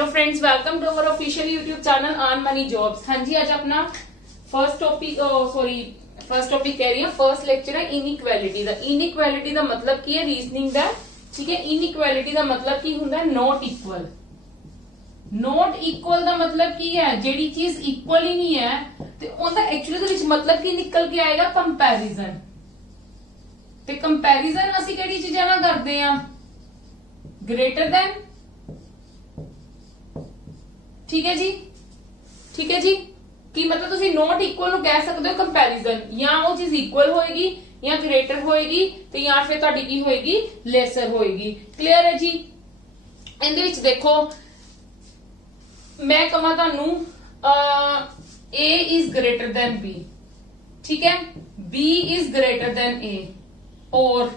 Hello friends, welcome to our official YouTube channel earn money jobs. हाँ जी, आज अपना फर्स्ट टॉपिक कह रही हूँ, फर्स्ट लेक्चर है इनइक्वैलिटी दा। इनइक्वैलिटी का मतलब की है रीजनिंग दा, ठीक है। इनइक्वैलिटी का मतलब की हुंदा नॉट इक्वल। नॉट इक्वल का मतलब की है जेडी चीज इक्वल ही नहीं है ते उनका एक्चुअली दे विच मतलब की निकल के आएगा कंपैरिजन। ते कंपैरिजन असि केड़ी चीजां नाल करदे आ? ग्रेटर देन, ठीक है जी, ठीक है जी। कि मतलब तुसी नॉट इक्वल ਨੂੰ ਕਹਿ ਸਕਦੇ ਹੋ ਕੰਪੈਰੀਜ਼ਨ, ਜਾਂ ਉਹ ਚੀਜ਼ ਇਕੁਅਲ ਹੋਏਗੀ ਜਾਂ ਗ੍ਰੇਟਰ ਹੋਏਗੀ ਤੇ ਜਾਂ ਫਿਰ ਤੁਹਾਡੀ ਕੀ ਹੋਏਗੀ, ਲੈਸਰ ਹੋਏਗੀ। ਕਲੀਅਰ ਹੈ ਜੀ। ਇਹਦੇ ਵਿੱਚ ਦੇਖੋ, ਮੈਂ ਕਹਾਂ ਤੁਹਾਨੂੰ A is greater than B, ठीक है, B is greater than A और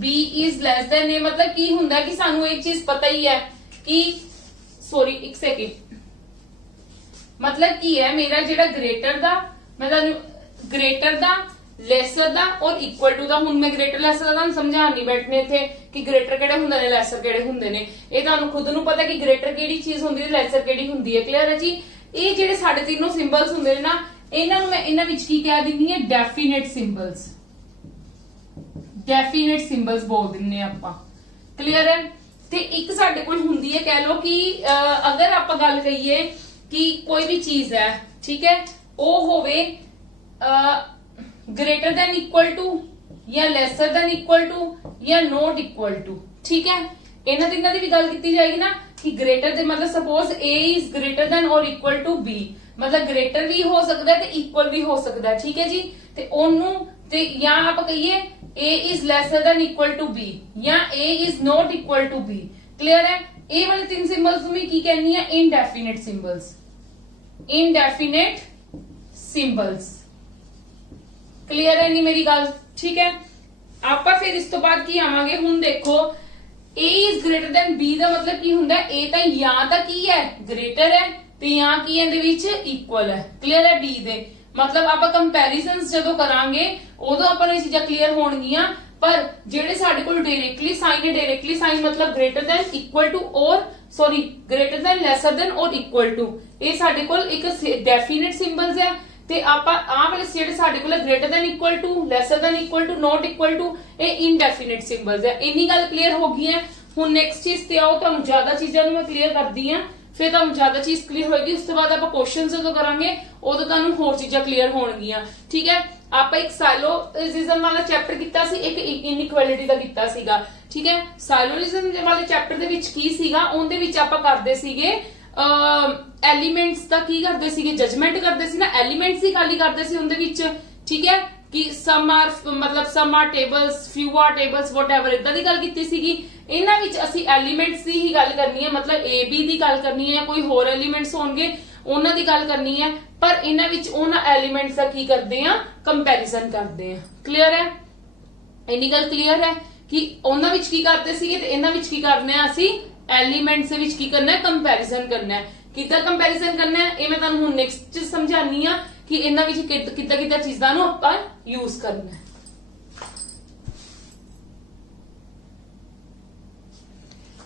B is less than A। मतलब की ਹੁੰਦਾ कि ਸਾਨੂੰ एक चीज पता ही है कि सॉरी एक सेकंड, मतलब की है मेरा जेड़ा ग्रेटर दा, मैं ਤੁਹਾਨੂੰ ग्रेटर दा, ਲੈਸਰ ਦਾ और इक्वल टू ਦਾ। ਹੁਣ ਮੈਂ ग्रेटर ਲੈਸਰ ਦਾ ਤੁਹਾਨੂੰ ਸਮਝਾਣ ਨਹੀਂ ਬੈਠਨੇ ਇੱਥੇ ਕਿ ग्रेटर ਕਿਹੜੇ ਹੁੰਦੇ ਨੇ, ਲੈਸਰ ਕਿਹੜੇ ਹੁੰਦੇ ਨੇ। ਇਹ ਤੁਹਾਨੂੰ ਖੁਦ ਨੂੰ ਪਤਾ ਕਿ ग्रेटर ਕਿਹੜੀ ਚੀਜ਼ ਹੁੰਦੀ ਹੈ, ਲੈਸਰ ਕਿਹੜੀ ਹੁੰਦੀ ਹੈ। ਕਲੀਅਰ ਹੈ ਜੀ। ਇਹ ਜਿਹੜੇ ਸਾਡੇ ਤਿੰਨੋਂ ਸਿੰਬਲਸ ਹੁੰਦੇ ਨੇ ਨਾ, ਇਹਨਾਂ ਨੂੰ ਮੈਂ ਇਹਨਾਂ ਵਿੱਚ ਕੀ ਕਹਿ ਦਿੰਦੀ ਹੈ, ਡੈਫੀਨਿਟ ਸਿੰਬਲਸ। ਡੈਫੀਨਿਟ ਸਿੰਬਲਸ ਬੋਲ ਦਿੰਨੇ ਆਪਾਂ। ਕਲੀਅਰ ਹੈ। ਤੇ ਇੱਕ ਸਾਡੇ ਕੋਲ ਹੁੰਦੀ ਹੈ, ਕਹਿ ਲਓ ਕਿ ਅਗਰ ਆਪਾਂ ਗੱਲ ਕਰੀਏ ਕਿ ਕੋਈ ਵੀ ਚੀਜ਼ ਹੈ, ਠੀਕ ਹੈ, ਉਹ ਹੋਵੇ ग्रेटर देन इक्वल टू या लेसर देन इक्वल टू या नॉट इक्वल टू, ठीक है। ਇਹਨਾਂ ਤਿੰਨਾਂ ਦੀ ਵੀ ਗੱਲ ਕੀਤੀ ਜਾਏਗੀ ਨਾ ਕਿ ग्रेटर ਦੇ मतलब suppose A is greater than or equal to B, मतलब ग्रेटर भी हो सकता है ਤੇ इक्वल भी हो सकता है, ठीक है जी। ਤੇ ਉਹਨੂੰ ਤੇ ਜਾਂ ਆਪਾਂ ਕਹੀਏ A is lesser than equal to B ਜਾਂ A is not equal to B। Clear है। ਇਹ ਵਾਲੇ ਤਿੰਨ ਸਿੰਬਲਸ ਨੂੰ ਕੀ ਕਹਿੰਦੀ ਹੈ, ਇਨਡੈਫੀਨਿਟ ਸਿੰਬਲਸ। ਇਨਡੈਫੀਨਿਟ ਸਿੰਬਲਸ। क्लियर है नहीं मेरी गल, ठीक है। ਆਪਾਂ फिर इस तो बाद की आवांगे। हुण देखो A is greater than B ਦਾ मतलब ਕੀ ਹੁੰਦਾ ਹੈ, A ਤਾਂ ਜਾਂ ਤਾਂ ਕੀ ਹੈ, ग्रेटर है ਤੇ ਜਾਂ ਕੀ ਇਹਦੇ ਵਿੱਚ ਇਕੁਅਲ ਹੈ। ਕਲੀਅਰ ਹੈ। B ਦੇ मतलब ਆਪਾਂ ਕੰਪੈਰੀਜ਼ਨਸ ਜਦੋਂ ਕਰਾਂਗੇ ਉਦੋਂ ਆਪਾਂ ਨੂੰ ਇਹ ਚੀਜ਼ਾਂ ਕਲੀਅਰ ਹੋਣਗੀਆਂ। ਪਰ ਜਿਹੜੇ ਸਾਡੇ ਕੋਲ ਡਾਇਰੈਕਟਲੀ ਸਾਈਨ ਹੈ, ਡਾਇਰੈਕਟਲੀ ਸਾਈਨ मतलब ग्रेटर देन इक्वल टू और sorry greater than lesser then और इक्वल टू, ਇਹ ਸਾਡੇ ਕੋਲ ਇੱਕ ਡੈਫੀਨਿਟ ਸਿੰਬਲਸ ਹੈ। ਤੇ ਆਪਾਂ ਆਹ ਵਾਲੇ ਜਿਹੜੇ ਸਾਡੇ ਕੋਲ greater than equal to, lesser than equal to, not equal to, ਇਹ ਇਨਡੈਫੀਨਿਟ ਸਿੰਬਲਸ ਹੈ। ਇੰਨੀ ਗੱਲ ਕਲੀਅਰ ਹੋ ਗਈ ਹੈ। ਹੁਣ ਨੈਕਸਟ ਚੀਜ਼ ਤੇ ਆਓ, ਤੁਹਾਨੂੰ ਜ਼ਿਆਦਾ ਚੀਜ਼ਾਂ ਨੂੰ ਮੈਂ ਕਲੀਅਰ ਕਰਦੀ ਹਾਂ, ਫਿਰ ਤੁਹਾਨੂੰ ਜ਼ਿਆਦਾ ਚੀਜ਼ ਕਲੀਅਰ ਹੋਏਗੀ। ਉਸ ਤੋਂ ਬਾਅਦ ਆਪਾਂ ਕੁਐਸਚਨਸ ਜਦੋਂ ਕਰਾਂਗੇ ਉਦੋਂ ਤੁਹਾਨੂੰ ਹੋਰ ਚੀਜ਼ਾਂ ਕਲੀਅਰ ਹੋਣਗੀਆਂ, ਠੀਕ ਹੈ। ਆਪਾਂ ਇੱਕ ਸਾਇਲੋਜਿਜ਼ਮ ਵਾਲਾ ਚੈਪਟਰ ਕੀਤਾ ਸੀ, ਇੱਕ ਇਨਇਕੁਐਲਿਟੀ ਦਾ ਕੀਤਾ ਸੀਗਾ, ਠੀਕ ਹੈ। ਸਾਇਲੋਜਿਜ਼ਮ ਵਾਲੇ ਚੈਪਟਰ ਦੇ ਵਿੱਚ ਕੀ ਸੀਗਾ, ਉਹਦੇ ਵਿੱਚ ਆਪਾਂ ਕਰਦੇ ਸੀਗੇ एलिमेंट्स ਦਾ ਕੀ ਕਰਦੇ ਸੀਗੇ, ਜਜਮੈਂਟ ਕਰਦੇ ਸੀ ਨਾ, ਐਲੀਮੈਂਟਸ ਦੀ ਗੱਲ ਕਰਦੇ ਸੀ ਉਹਦੇ ਵਿੱਚ, ਠੀਕ ਹੈ। ਕਿ ਸਮ ਆਰ मतलब some are tables, few are tables, whatever, ਇਦਾਂ ਦੀ ਗੱਲ ਕੀਤੀ ਸੀਗੀ। ਇਹਨਾਂ ਵਿੱਚ ਅਸੀਂ ਐਲੀਮੈਂਟਸ ਦੀ ਹੀ ਗੱਲ ਕਰਨੀ ਹੈ, मतलब A B ਦੀ ਗੱਲ ਕਰਨੀ ਹੈ, ਕੋਈ ਹੋਰ ਐਲੀਮੈਂਟਸ ਹੋਣਗੇ ਉਹਨਾਂ ਦੀ ਗੱਲ ਕਰਨੀ ਹੈ। ਪਰ ਇਹਨਾਂ ਵਿੱਚ ਉਹਨਾਂ ਐਲੀਮੈਂਟਸ ਦਾ ਕੀ ਕਰਦੇ ਆ, ਕੰਪੈਰੀਜ਼ਨ ਕਰਦੇ ਆ। ਕਲੀਅਰ ਹੈ। ਇੰਨੀ ਗੱਲ ਕਲੀਅਰ ਹੈ ਕਿ ਉਹਨਾਂ ਵਿੱਚ ਕੀ ਕਰਦੇ ਸੀਗੇ ਤੇ ਇਹਨਾਂ ਵਿੱਚ ਕੀ ਕਰਨਾ ਹੈ, ਅਸੀਂ एलिमेंट्स विच की करना है, कंपैरिजन करना है। कितना कंपैरिजन करना है ये मैं तुहानू हुण नेक्स्ट च समझानी आ कि इन्हां विच किद्दां चीज़ां नूं आपां यूज करना है।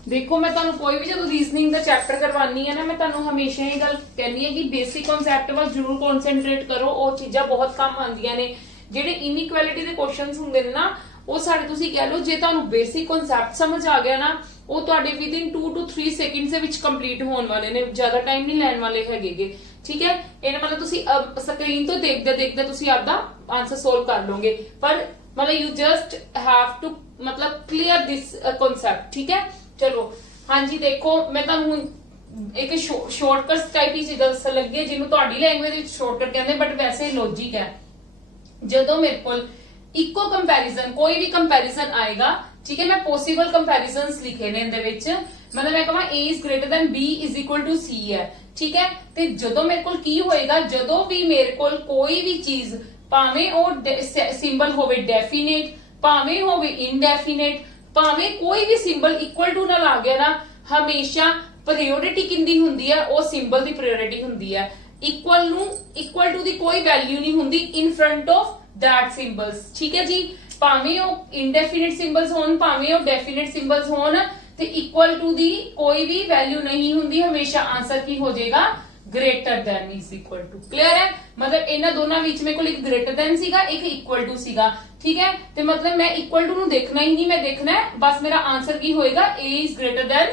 देखो, मैं तुहानू कोई भी जदों रीजनिंग दा चैप्टर करवानी है ना, मैं तुहानू हमेशा ये गल कहनी है कि बेसिक कॉन्सैप्ट वल जरूर कॉन्सनट्रेट करो। वो चीज़ां बहुत काम आंदियां ने। जिहड़े इनइक्वैलिटी दे क्वेश्चंस हुंदे ने ना, ਉਹ ਸਾਡੇ ਤੁਸੀਂ ਕਹਿ ਲਓ ਜੇ ਤੁਹਾਨੂੰ ਬੇਸਿਕ ਕਨਸੈਪਟ ਸਮਝ ਆ ਗਿਆ ਨਾ, ਉਹ ਤੁਹਾਡੇ ਵਿਦਿਨ 2 to 3 ਸੈਕਿੰਡਸ ਦੇ ਵਿੱਚ ਕੰਪਲੀਟ ਹੋਣ ਵਾਲੇ ਨੇ, ਜ਼ਿਆਦਾ ਟਾਈਮ ਨਹੀਂ ਲੈਣ ਵਾਲੇ ਹੈਗੇਗੇ, ਠੀਕ ਹੈ। ਇਹਨਾਂ ਮਤਲਬ ਤੁਸੀਂ ਸਕਰੀਨ ਤੋਂ ਦੇਖਦੇ ਤੁਸੀਂ ਆਪਦਾ ਆਨਸਰ ਸੋਲਵ ਕਰ ਲਓਗੇ। ਪਰ मतलब you just have to मतलब clear this concept, ठीक है। चलो हाँ जी, देखो मैं ਤੁਹਾਨੂੰ ਇੱਕ ਸ਼ਾਰਟਕਟਸ ਟਾਈਪ ਹੀ ਚੀਜ਼ਾਂ ਦੱਸਣ ਲੱਗੀ ਹੈ, ਜਿਹਨੂੰ ਤੁਹਾਡੀ ਲੈਂਗੁਏਜ ਵਿੱਚ ਸ਼ਾਰਟਕਟ ਕਹਿੰਦੇ, ਬਟ ਵੈਸੇ ਲੌਜੀਕ ਹੈ। ਜਦੋਂ ਮੇਰੇ ਕੋਲ इको कंपैरिजन, कोई भी कंपैरिजन आएगा, ठीक है, मैं पॉसिबल कंपैरिजन्स लिखे ने इहदे विच, मतलब मैं कहां A is greater than B is equal to C है, ठीक है। ते जदों मेरे कोल की होएगा, जदों भी मेरे कोल कोई भी चीज भावें ਉਹ ਸਿੰਬਲ ਹੋਵੇ ਡੈਫੀਨਿਟ, ਭਾਵੇਂ ਹੋਵੇ ਇਨਡੈਫੀਨਿਟ, ਭਾਵੇਂ ਕੋਈ ਵੀ ਸਿੰਬਲ ਇਕੁਅਲ ਟੂ ਨਾਲ ਆ ਗਿਆ ਨਾ, ਹਮੇਸ਼ਾ ਪ੍ਰਾਇੋਰਟੀ ਕਿੰਦੀ ਹੁੰਦੀ ਹੈ, ਉਹ ਸਿੰਬਲ ਦੀ ਪ੍ਰਾਇੋਰਟੀ ਹੁੰਦੀ ਹੈ। ਇਕੁਅਲ ਟੂ ਦੀ ਕੋਈ ਵੈਲਿਊ ਨਹੀਂ ਹੁੰਦੀ in front of that symbols, ठीक है जी। भावें वो इनडेफिनिट सिंबल्स होन, भावें वो डेफिनिट सिंबल्स होन, ਤੇ ਇਕੁਅਲ ਟੂ ਦੀ ਕੋਈ ਵੀ ਵੈਲਿਊ ਨਹੀਂ ਹੁੰਦੀ, ਹਮੇਸ਼ਾ ਆਂਸਰ ਕੀ ਹੋ ਜਾਏਗਾ greater than is equal to। Clear है? मतलब ਇਹਨਾਂ ਦੋਨਾਂ ਵਿੱਚ ਮੇਰੇ ਕੋਲ ਇੱਕ greater than ਸੀਗਾ, ਇੱਕ equal to ਸੀਗਾ, ਠੀਕ ਹੈ। ਤੇ ਮਤਲਬ ਮੈਂ equal to ਨੂੰ ਦੇਖਣਾ ਹੀ ਨਹੀਂ, ਮੈਂ ਦੇਖਣਾ ਹੈ ਬਸ ਮੇਰਾ ਆਂਸਰ ਕੀ ਹੋਏਗਾ a is greater than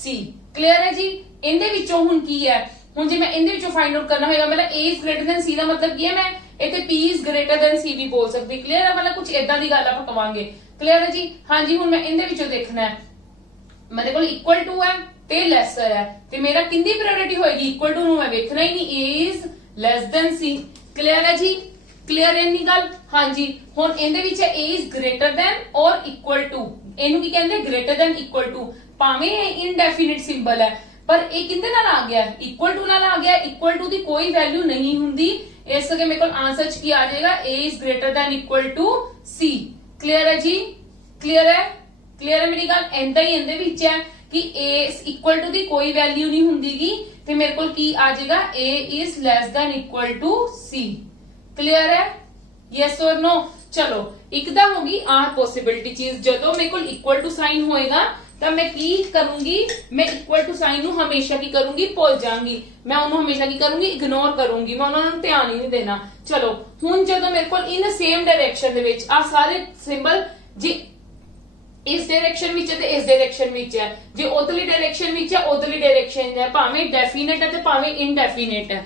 c। Clear है जी? ਇਹਦੇ ਵਿੱਚੋਂ ਹੁਣ ਕੀ ਹੈ, ਹੁਣ ਜੇ ਮੈਂ ਇਹਦੇ ਵਿੱਚੋਂ ਫਾਈਂਡ ਆਊਟ ਕਰਨਾ ਹੋਏਗਾ ਮਤਲਬ a is greater than c ਦਾ ਮਤਲਬ ਕੀ ਹੈ, ਮੈਂ ਇੱਥੇ p is greater than c ਵੀ ਬੋਲ ਸਕਦੀ। ਕਲੀਅਰ ਹੈ? ਮਤਲਬ ਕੁਝ ਇਦਾਂ ਦੀ ਗੱਲ ਆਪਾਂ ਕਵਾਂਗੇ। ਕਲੀਅਰ ਹੈ ਜੀ? ਹਾਂਜੀ ਹੁਣ ਮੈਂ ਇਹਦੇ ਵਿੱਚੋਂ ਦੇਖਣਾ ਹੈ, ਮੇਰੇ ਕੋਲ equal to ਹੈ ਤੇ ਲੈਸਰ ਹੈ, ਤੇ ਮੇਰਾ ਕਿੰਦੀ ਪ੍ਰਾਇੋਰਟੀ ਹੋਏਗੀ, ਇਕੁਅਲ ਟੂ ਨੂੰ ਮੈਂ ਵੇਖਣਾ ਹੀ ਨਹੀਂ, a is less than c। Clear ਹੈ ਜੀ? ਕਲੀਅਰ ਹੈ ਇੰਨੀ ਗੱਲ? ਹਾਂਜੀ ਹੁਣ ਇਹਦੇ ਵਿੱਚ a is greater than ਔਰ equal to, ਇਹਨੂੰ ਕੀ ਕਹਿੰਦੇ greater than equal to, ਭਾਵੇਂ ਇਹ ਇਨਡੈਫੀਨਿਟ ਸਿੰਬਲ ਹੈ ਪਰ ਇਹ ਕਿੰਦੇ ਨਾਲ ਆ ਗਿਆ, equal to ਨਾਲ ਆ ਗਿਆ। equal to ਦੀ ਕੋਈ ਵੈਲਿਊ ਨਹੀਂ ਹੁੰਦੀ, ਇਸ ਕਰਕੇ ਮੇਰੇ ਕੋਲ ਆਨਸਰ ਚ ਕੀ ਆ ਜਾਏਗਾ, a is greater than equal to c। Clear ਹੈ ਜੀ? ਕਲੀਅਰ ਹੈ? ਕਲੀਅਰ ਹੈ ਮੇਰੀ ਗੱਲ? ਇੰਦਾ ਹੀ ਇਹਦੇ ਵਿੱਚ ਹੈ ਕਿ a equal to ਦੀ ਕੋਈ ਵੈਲਿਊ ਨਹੀਂ ਹੁੰਦੀਗੀ ਤੇ ਮੇਰੇ ਕੋਲ ਕੀ ਆ ਜਾਏਗਾ, a is less than equal to c। Clear ਹੈ? yes or no? ਚਲੋ ਇੱਕ ਤਾਂ ਹੋ ਗਈ ਆਹ ਪੋਸਿਬਿਲਿਟੀ ਚੀਜ਼, ਜਦੋਂ ਮੇਰੇ ਕੋਲ equal to ਸਾਈਨ ਹੋਏਗਾ ਤਾਂ ਮੈਂ ਕੀ ਕਰੂੰਗੀ, ਮੈਂ equal to ਸਾਈਨ ਨੂੰ ਹਮੇਸ਼ਾ ਕੀ ਕਰੂੰਗੀ, ਭੁੱਲ ਜਾਵਾਂਗੀ, ਮੈਂ ਉਹਨੂੰ ਹਮੇਸ਼ਾ ਕੀ ਕਰੂੰਗੀ, ਇਗਨੋਰ ਕਰੂੰਗੀ, ਮੈਂ ਉਹਨਾਂ ਨੂੰ ਧਿਆਨ ਹੀ ਨਹੀਂ ਦੇਣਾ। ਚਲੋ ਹੁਣ ਜਦੋਂ ਮੇਰੇ ਕੋਲ ਇਨ ਸੇਮ ਡਾਇਰੈਕਸ਼ਨ ਦੇ ਵਿੱਚ ਆ ਸਾਰੇ ਸਿੰਬਲ ਜੀ ਇਸ डायरेक्शन ਵਿੱਚ ਤੇ ਇਸ डायरेक्शन ਵਿੱਚ ਹੈ, ਜੇ ਉਧਰਲੀ डायरेक्शन ਵਿੱਚ ਹੈ ਉਧਰਲੀ डायरेक्शन ਹੈ, ਭਾਵੇਂ ਡੈਫੀਨਿਟ ਹੈ ਤੇ ਭਾਵੇਂ ਇਨਡੈਫੀਨਿਟ ਹੈ,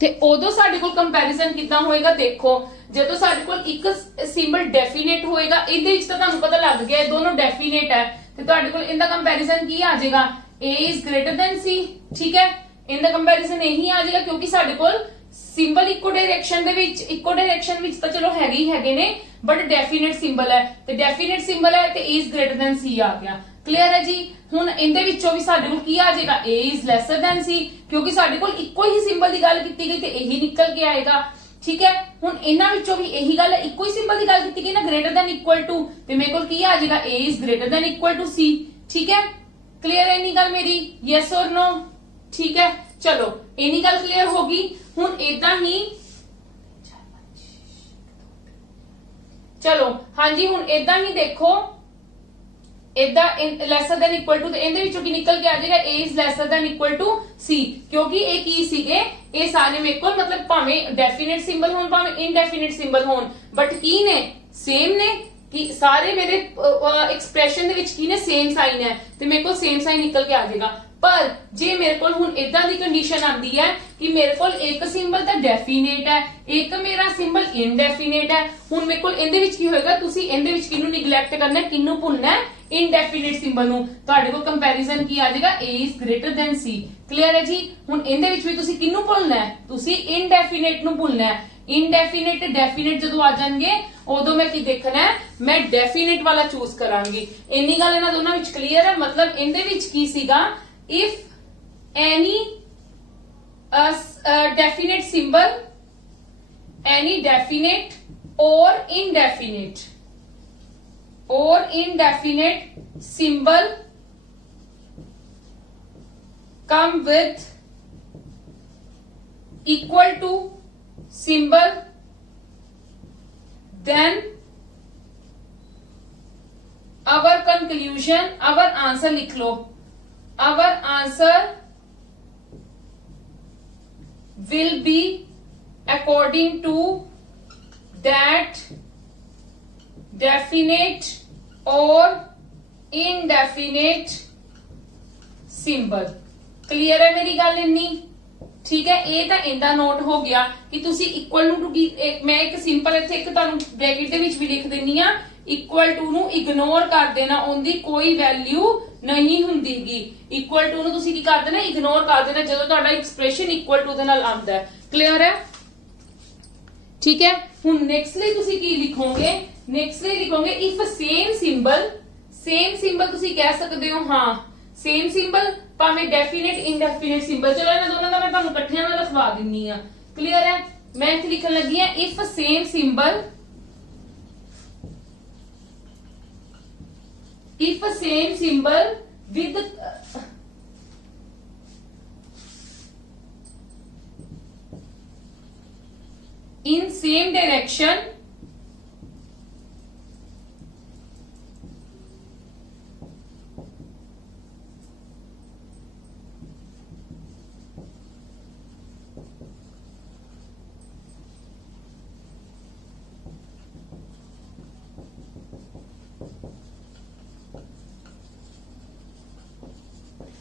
ਤੇ ਉਦੋਂ ਸਾਡੇ ਕੋਲ ਕੰਪੈਰੀਜ਼ਨ ਕਿੱਦਾਂ ਹੋਏਗਾ, ਦੇਖੋ ਜਦੋਂ ਸਾਡੇ ਕੋਲ ਇੱਕ ਸਿੰਬਲ ਡੈਫੀਨਿਟ ਹੋਏਗਾ, ਇਹਦੇ ਵਿੱਚ ਤਾਂ ਤੁਹਾਨੂੰ ਪਤਾ ਲੱਗ ਗਿਆ ਇਹ ਦੋਨੋਂ ਡੈਫੀਨਿਟ ਹੈ, ਤੇ ਤੁਹਾਡੇ ਕੋਲ ਇਹਦਾ ਕੰਪੈਰੀਜ਼ਨ ਕੀ ਆ ਜਾਏਗਾ, a is greater than c। ਠੀਕ ਹੈ, ਇਹਦਾ ਕੰਪੈਰੀਜ਼ਨ ਇਹੀ ਆ ਜਾਏਗਾ ਕਿਉਂਕਿ ਸਾਡੇ ਕੋਲ ਸਿੰਬਲ ਇੱਕੋ ਡਾਇਰੈਕਸ਼ਨ ਦੇ ਵਿੱਚ, ਇੱਕੋ ਡਾਇਰੈਕਸ਼ਨ ਵਿੱਚ ਤਾਂ ਚਲੋ ਹੈਗੇ ਨੇ ਬਟ ਡੈਫੀਨਿਟ ਸਿੰਬਲ ਹੈ, ਤੇ ਡੈਫੀਨਿਟ ਸਿੰਬਲ ਹੈ ਤੇ a is greater than c ਆ ਗਿਆ। ਕਲੀਅਰ ਹੈ ਜੀ? ਹੁਣ ਇਹਦੇ ਵਿੱਚੋਂ ਵੀ ਸਾਡੇ ਕੋਲ ਕੀ ਆ ਜਾਏਗਾ, a is lesser than c, ਕਿਉਂਕਿ ਸਾਡੇ ਕੋਲ ਇੱਕੋ ਹੀ ਸਿੰਬਲ ਦੀ ਗੱਲ ਕੀਤੀ ਗਈ ਤੇ ਇਹੀ ਨਿਕਲ ਕੇ ਆਏਗਾ। ਠੀਕ ਹੈ, ਹੁਣ ਇਹਨਾਂ ਵਿੱਚੋਂ ਵੀ ਇਹੀ ਗੱਲ ਹੈ, ਇੱਕੋ ਹੀ ਸਿੰਬਲ ਦੀ ਗੱਲ ਕੀਤੀ ਗਈ ਨਾ, greater than equal to, ਤੇ ਮੇਰੇ ਕੋਲ ਕੀ ਆ ਜਾਏਗਾ, a is greater than equal to c। ਠੀਕ ਹੈ, ਕਲੀਅਰ ਹੈ ਇੰਨੀ ਗੱਲ ਮੇਰੀ, yes or no? ਠੀਕ ਹੈ, ਚਲੋ ਇੰਨੀ ਗੱਲ ਕਲੀਅਰ ਹੋ ਗਈ। ਹੁਣ ਇਦਾਂ ਹੀ ਚਲੋ ਹਾਂਜੀ ਹੁਣ ਇਦਾਂ ਹੀ ਦੇਖੋ, ਇਦਾਂ ਲੈਸਰ ਦੈਨ ਇਕੁਅਲ ਟੂ, ਤੇ ਇਹਦੇ ਵਿੱਚੋਂ ਕੀ ਨਿਕਲ ਕੇ ਆ ਜਾਏਗਾ, a is lesser than equal to c, ਕਿਉਂਕਿ ਇਹ ਕੀ ਸੀਗੇ, ਇਹ ਸਾਰੇ ਮੇਰੇ ਕੋਲ ਮਤਲਬ ਭਾਵੇਂ ਡੈਫੀਨਿਟ ਸਿੰਬਲ ਹੋਣ ਭਾਵੇਂ ਇਨਡੈਫੀਨਿਟ ਸਿੰਬਲ ਹੋਣ ਬਟ ਕੀ ਨੇ, ਸੇਮ ਨੇ, ਕਿ ਸਾਰੇ ਮੇਰੇ ਐਕਸਪ੍ਰੈਸ਼ਨ ਦੇ ਵਿੱਚ ਕੀ ਨੇ, ਸੇਮ ਸਾਈਨ ਹੈ, ਤੇ ਮੇਰੇ ਕੋਲ ਸੇਮ ਸਾਈਨ ਨਿਕਲ ਕੇ ਆ ਜਾਏਗਾ। ਪਰ ਜੇ ਮੇਰੇ ਕੋਲ ਹੁਣ ਇਦਾਂ ਦੀ ਕੰਡੀਸ਼ਨ ਆਂਦੀ ਹੈ ਕਿ ਮੇਰੇ ਕੋਲ ਇੱਕ ਸਿੰਬਲ ਤਾਂ ਡੈਫੀਨੇਟ ਹੈ, ਇੱਕ ਮੇਰਾ ਸਿੰਬਲ ਇਨਡੈਫੀਨੇਟ ਹੈ, ਹੁਣ ਮੇਰੇ ਕੋਲ ਇਹਦੇ ਵਿੱਚ ਕੀ ਹੋਏਗਾ, ਤੁਸੀਂ ਇਹਦੇ ਵਿੱਚ ਕਿਹਨੂੰ ਨਿਗਲੈਕਟ ਕਰਨਾ, ਕਿਹਨੂੰ ਭੁੱਲਣਾ, ਇਨਡੈਫੀਨਿਟ ਸਿੰਬਲ ਨੂੰ। ਤੁਹਾਡੇ ਕੋਲ ਕੰਪੈਰੀਜ਼ਨ ਕੀ ਆ ਜਾਏਗਾ, a is greater than c। Clear ਹੈ ਜੀ? ਹੁਣ ਇਹਦੇ ਵਿੱਚ ਵੀ ਤੁਸੀਂ ਕਿਹਨੂੰ ਭੁੱਲਣਾ ਹੈ, ਤੁਸੀਂ ਇਨਡੈਫੀਨੇਟ ਨੂੰ ਭੁੱਲਣਾ ਹੈ। ਇਨਡੈਫੀਨਿਟ ਡੈਫੀਨਿਟ ਜਦੋਂ ਆ ਜਾਣਗੇ ਉਦੋਂ ਮੈਂ ਕੀ ਦੇਖਣਾ ਹੈ, ਮੈਂ ਡੈਫੀਨਿਟ ਵਾਲਾ ਚੂਜ਼ ਕਰਾਂਗੀ। ਇੰਨੀ ਗੱਲ ਇਹਨਾਂ ਦੋਨਾਂ ਵਿੱਚ ਕਲੀਅਰ ਹੈ? ਮਤਲਬ ਇਹਦੇ ਵਿੱਚ ਕੀ ਸੀਗਾ, if any definite symbol, any definite or indefinite symbol come with equal to symbol, then our conclusion, our answer लिख लो, our answer will be according to that definite or indefinite symbol। Clear है मेरी गल इन्नी? ठीक है, ਇਹ ਤਾਂ ਇਹਦਾ ਨੋਟ ਹੋ ਗਿਆ ਕਿ ਤੁਸੀਂ ਇਕੁਅਲ ਨੂੰ ਟੂ, ਮੈਂ ਇੱਕ ਸਿੰਪਲ ਇੱਥੇ ਇੱਕ ਤੁਹਾਨੂੰ ਬ੍ਰੈਕਟ ਦੇ ਵਿੱਚ ਵੀ ਲਿਖ ਦਿੰਨੀ ਆ, ਇਕੁਅਲ ਟੂ ਨੂੰ ਇਗਨੋਰ ਕਰ ਦੇਣਾ, ਉਹਦੀ ਕੋਈ ਵੈਲਿਊ ਨਹੀਂ ਹੁੰਦੀਗੀ। ਇਕੁਅਲ ਟੂ ਨੂੰ ਤੁਸੀਂ ਕੀ ਕਰ ਦੇਣਾ, ਇਗਨੋਰ ਕਰ ਦੇਣਾ ਜਦੋਂ ਤੁਹਾਡਾ ਐਕਸਪ੍ਰੈਸ਼ਨ ਇਕੁਅਲ ਟੂ ਦੇ ਨਾਲ ਆਉਂਦਾ ਹੈ। ਕਲੀਅਰ ਹੈ? ਠੀਕ ਹੈ, ਹੁਣ ਨੈਕਸਟਲੀ ਤੁਸੀਂ ਕੀ ਲਿਖੋਗੇ, ਨੈਕਸਟਲੀ ਲਿਖੋਗੇ ਇਫ ਸੇਮ ਸਿੰਬਲ ਤੁਸੀਂ ਕਹਿ ਸਕਦੇ ਹੋ, ਹਾਂ ਸੇਮ ਸਿੰਬਲ ਭਾਵੇਂ ਡੈਫੀਨਿਟ ਇਨਡੈਫੀਨਿਟ ਸਿੰਬਲ, ਚਲੋ ਇਹਨਾਂ ਦੋਨਾਂ ਦਾ ਮੈਂ ਤੁਹਾਨੂੰ ਇਕੱਠਿਆਂ ਨਾਲ ਲਿਖਵਾ ਦਿੰਨੀ ਆ। ਕਲੀਅਰ ਹੈ? ਮੈਂ ਇੱਥੇ ਲਿਖਣ ਲੱਗੀ ਆ if same symbol with in same direction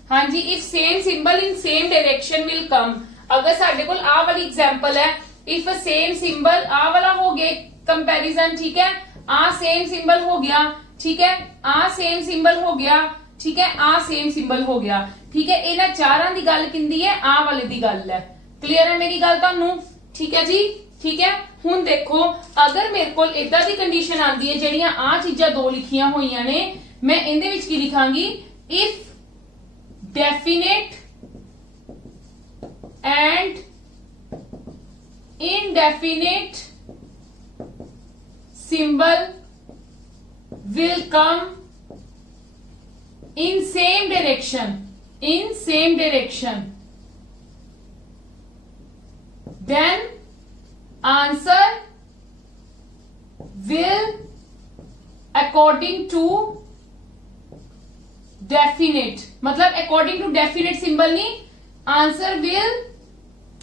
हाँ जी, if same symbol in same direction will come. अगर साडे कोल आ वाली एग्जांपल है, इफ सेम सिंबल आ वाला हो गया कंपैरिजन, ठीक है, आ सेम सिंबल हो गया, ठीक है, आ सेम सिंबल हो गया, ठीक है, आ सेम सिंबल हो गया, ठीक है, इन्हां चारां दी गल किंदी है, आ वाले दी गल है। क्लियर है मेरी गल तुहानू? ठीक है जी, ठीक है। हुण देखो, अगर मेरे कोल इदां दी कंडीशन आंदी है जेड़ियां आ चीजां दो लिखियां होईयां ने, मैं इहदे विच की लिखांगी, if definite and indefinite symbol will come in same direction, then answer will according to definite, मतलब according to definite symbol नहीं, answer will,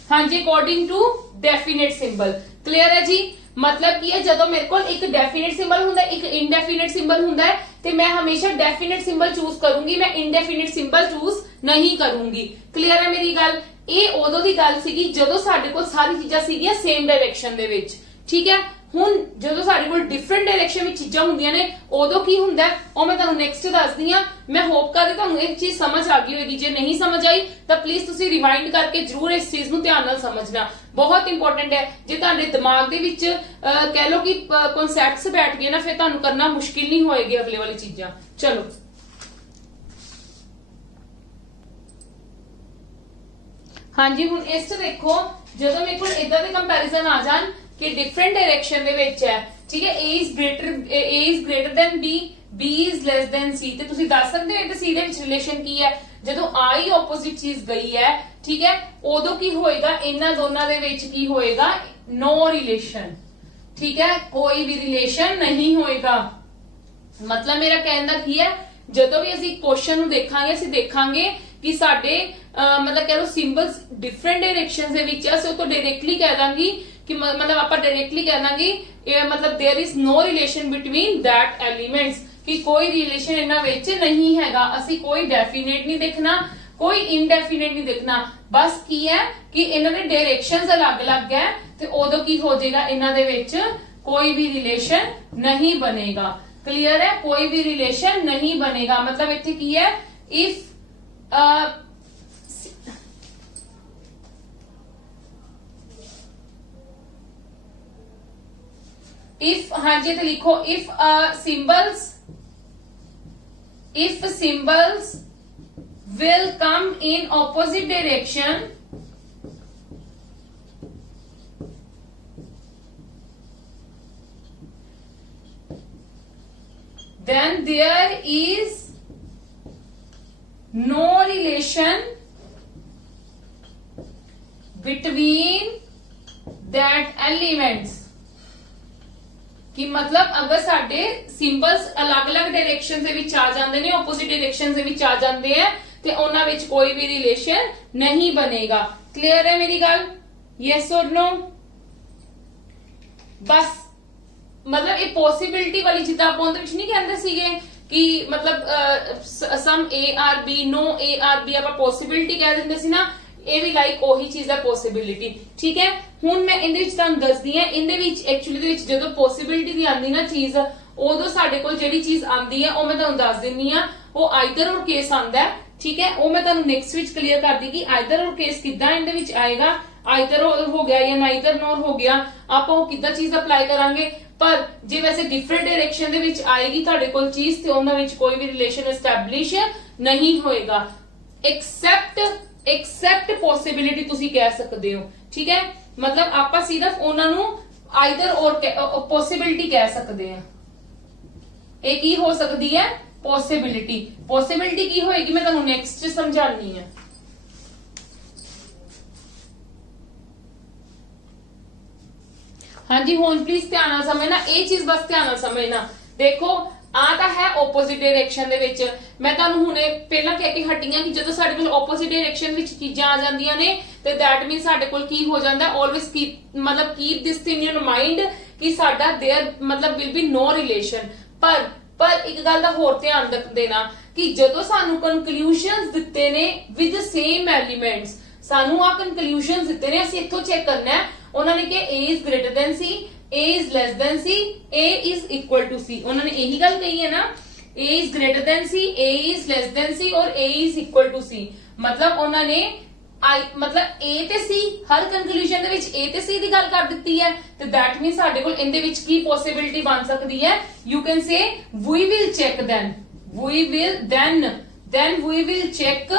हाँ जी, according to definite symbol. Clear है जी? मतलब की है, जदों मेरे को एक डेफिनेट सिंबल हुंदा है, एक इनडेफिनेट सिंबल हुंदा है, ते मैं हमेशा डेफिनेट सिंबल चूज करूंगी, मैं इनडेफिनेट सिंबल चूज नहीं करूंगी। क्लियर है मेरी गल? ये उदों दी गल सीगी जदों साडे कोल सारी चीजां सीगियां सेम डायरेक्शन दे विच, ठीक है। हुण जदों साडे कोल डिफरेंट डायरेक्शन में चीजां हुंदियां ने, उदों की हुंदा है ओ मैं तुहानू नेक्स्ट दसदी हां। मैं होप करदी तुहानू एक चीज समझ आ गई होगी। जे नहीं समझ आई तां प्लीज तुसीं रिवाइंड करके जरूर इस चीज नू ध्यान नाल समझना, बहुत इंपॉर्टेंट है। जे तुहाडे दिमाग दे विच कह लो कि कॉन्सैप्ट्स बैठ गए ना, फिर तुहानू करना मुश्किल नहीं होएगी अगले वाली चीजां। चलो हाँ जी, हुण इस देखो, जदों मेरे कोल इदां दे कंपैरिजन आ जान कि डिफरेंट डायरेक्शन दे विच है, ठीक है, A is greater than B, B is less than C, ते तुसीं दस सकदे हो इहदे सी दे विच रिलेशन की है। जदों आई ऑपोजिट चीज गई है, ठीक है, उदों की होएगा, इन्हां दोनां दे विच की होएगा, नो रिलेशन, ठीक है, कोई भी रिलेशन नहीं होएगा। मतलब मेरा कहने दा की है, जदों भी असीं क्वेश्चन नू देखांगे, असीं देखांगे कि साडे मतलब कह लो सिंबल्स डिफरेंट डायरेक्शन दे विच है, सो तो डायरेक्टली कह दांगी कि मतलब आप डायरेक्टली कह दांगे मतलब there is no relation between that elements, कि कोई रिलेशन इन्हां विच नहीं हैगा। असीं कोई डेफिनेट नहीं देखना, कोई इनडेफिनेट नहीं देखना, बस की है कि इन्हां दे डायरेक्शंस अलग-अलग है, ते उदों की हो जाएगा, इन्हां दे विच कोई भी रिलेशन नहीं बनेगा। क्लियर है? कोई भी रिलेशन नहीं बनेगा। मतलब इत्थे की है, इफ हाँ जी, तो लिखो, if symbols will come in opposite direction, then there is no relation between that elements, कि मतलब अगर साडे सिंबल्स अलग-अलग डायरेक्शन दे विच आ जांदे ने, ऑपोजिट डायरेक्शन दे विच आ जांदे हैं, ते उन्हां विच कोई भी रिलेशन नहीं बनेगा। क्लियर है मेरी गल? यस और नो? बस मतलब ये पॉसिबिलिटी वाली जिद्दां आपां उहदे विच नहीं कहंदे सीगे कि मतलब some A are B, no A are B आपां पॉसिबिलिटी कह दिंदे सी ना, ये भी लाइक ओही चीज है पॉसिबिलिटी। ठीक है, हुण मैं इहदे विच तुहानूं दसदी हां, इहदे विच एक्चुअली दे विच जदों पॉसिबिलिटी दी आंदी ना चीज, उदों साडे कोल जिहड़ी चीज आंदी है, ओ मैं तुहानूं दस दिंदी हां, वो आइदर और केस आंदा है। ठीक है, वो मैं तुहानूं नेक्स्ट विच क्लीयर कर दी कि आइदर और केस किद्दां इहदे विच आएगा, आइदर और हो गया या नाइदर नॉर हो गया, आपां वो किद्दां चीज अप्लाई करांगे। पर जे वैसे डिफरेंट डायरेक्शन दे विच आएगी तुहाडे कोल चीज, ते उहनां विच कोई भी रिलेशन एस्टैब्लिश नहीं होएगा, एक्सेप्ट पॉसिबिलिटी तुसी कह सकते हो। ठीक है, मतलब आपां सिर्फ उहनां नूं आइदर और पॉसिबिलिटी कह सकते हैं। एक ही हो सकती है पॉसिबिलिटी। पॉसिबिलिटी की होएगी मैं तुहानूं नेक्स्ट समझानी है। हाँ जी, हुण प्लीज ध्यान नाल समझना, ये चीज बस ध्यान नाल समझना। देखो आ तां है ऑपोजिट डायरेक्शन दे विच, मैं तुहानूं हुणे पहला कह के हटी हां कि जदों साडे कोल ऑपोजिट डायरेक्शन विच चीजां आ जांदियां ने, ते दैट मीन साडे कोल की हो जांदा, always keep this thing in your mind कि साडा देयर मतलब विल बी नो रिलेशन। पर पर एक गल दा होर ध्यान रख देना कि जदों सानू कंक्लूजनस दिते ने विद सेम एलिमेंट्स, सानू आ कंक्लूजनस दिते ने, असि इत्थों चेक करना है। उन्होंने कहा A is greater than C, A is less than C, A is equal to C. उन्होंने यही गल कही है ना, A is greater than C, A is less than C और A is equal to C. मतलब उन्होंने मतलब ए ते सी, हर कंक्लूजन दे विच ए ते सी दी गल कर दित्ती है, तो दैट मीन साडे कोल इहदे विच की पॉसिबिलिटी बन सकदी है। You can say we will check then, we will then we will check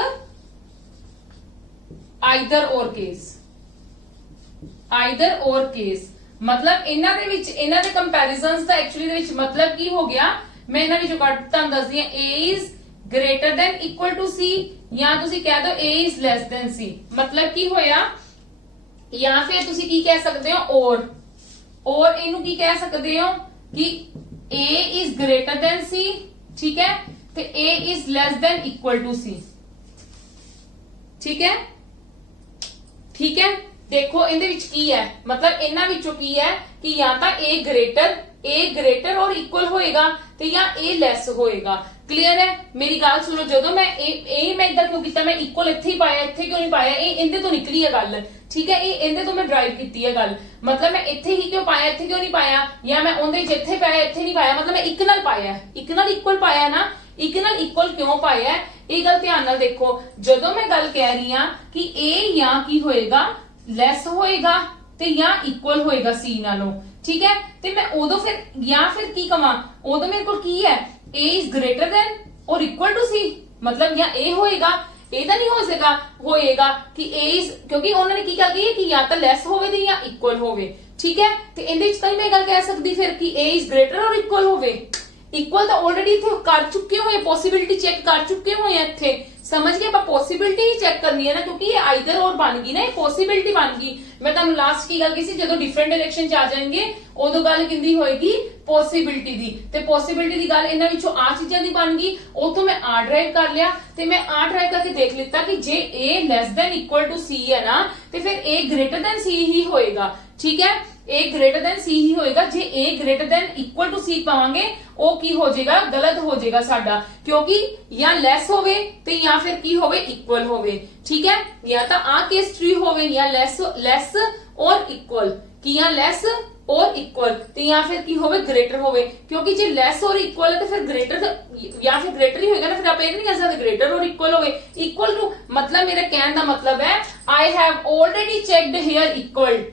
either or case, either or case. मतलब इन्हां दे विच इन्हां दे कंपैरिजनस दा एक्चुअली दे विच मतलब की हो गया, मैं इन्हां विचों कट तुहानूं दसदी हां। A is greater than equal to C, या तुसी कह दो A is less than C. मतलब की होया, या फिर तुसी की कह सकते हो और इनू की कह सकते हो कि A is greater than C, ठीक है, ते A is less than equal to C. ठीक है, ठीक है। देखो इहदे विच की है, मतलब इन्हां विचों की है कि या तो ए ग्रेटर और इक्वल होएगा ते या ए लेस होएगा। क्लियर है, मेरी गल सुनो। जदों मैं मैं इधर क्यों किया, मैं इक्वल इत्थे ही पाया, इत्थे क्यों नहीं पाया, इहदे तो निकली है गल। ठीक है, इहदे तो मैं ड्राइव की है गल। मतलब मैं इत्थे ही क्यों पाया, इत्थे क्यों नहीं पाया, या मैं उहदे विच इत्थे पाया, इत्थे नहीं पाया। मतलब मैं इक नाल पाया, इक नाल इक्वल पाया ना, इक नाल इक्वल क्यों पाया, ये गल ध्यान नाल देखो। जदों मैं गल कह रही हां कि ए या की होएगा, लेस होएगा ते या इक्वल होएगा सी नालों। ठीक है, ते मैं उदों फिर या फिर की कवां, उदों मेरे को की है ए इज ग्रेटर देन और इक्वल टू सी। मतलब या ए होएगा, ए दा नहीं हो सकेगा, होएगा कि ए इज, क्योंकि उन्होंने की कहा कि या तो लेस होवे ते या इक्वल होवे। ठीक है, ते इहदे विच तां मैं गल कह सकदी फिर कि ए इज ग्रेटर और इक्वल होवे। इक्वल तो ऑलरेडी इत्थे कर चुके हुए, पॉसिबिलिटी चेक कर चुके हुए हैं इत्थे। समझ गए, पर पॉसिबिलिटी ही चेक करनी है ना, क्योंकि ये आइदर और बन गई ना, ये पॉसिबिलिटी बन गई। मैं तुहानू लास्ट की गल की सी, जदों डिफरेंट डायरेक्शन च आ जाएंगे उदों गल किंदी होएगी, पॉसिबिलिटी दी। ते पॉसिबिलिटी दी गल इन्हां विचों आ चीजां दी बन गई, उथों मैं आ ड्राइव कर लिया, ते मैं आ ड्राइव करके देख लिता कि जे ए लेस देन इक्वल टू सी है ना, ते फिर ए ग्रेटर देन सी ही होएगा। ठीक है, ए ग्रेटर देन सी ही होएगा। जे ए ग्रेटर देन इक्वल टू सी पावांगे, ओ की हो जाएगा, गलत हो जाएगा साडा, क्योंकि या लेस होवे ते या फिर की होवे, इक्वल होवे। ठीक है, या तो आ केस ट्री होवे, या लेस और इक्वल, कि या लेस और इक्वल, तो या फिर की होवे, ग्रेटर होवे। क्योंकि जे लेस और इक्वल है तो फिर ग्रेटर या फिर ग्रेटर ही होएगा ना, फिर आप ये नहीं कह सकते ग्रेटर और इक्वल होवे। इक्वल टू मतलब मेरे कहने का मतलब है I have already checked here equal.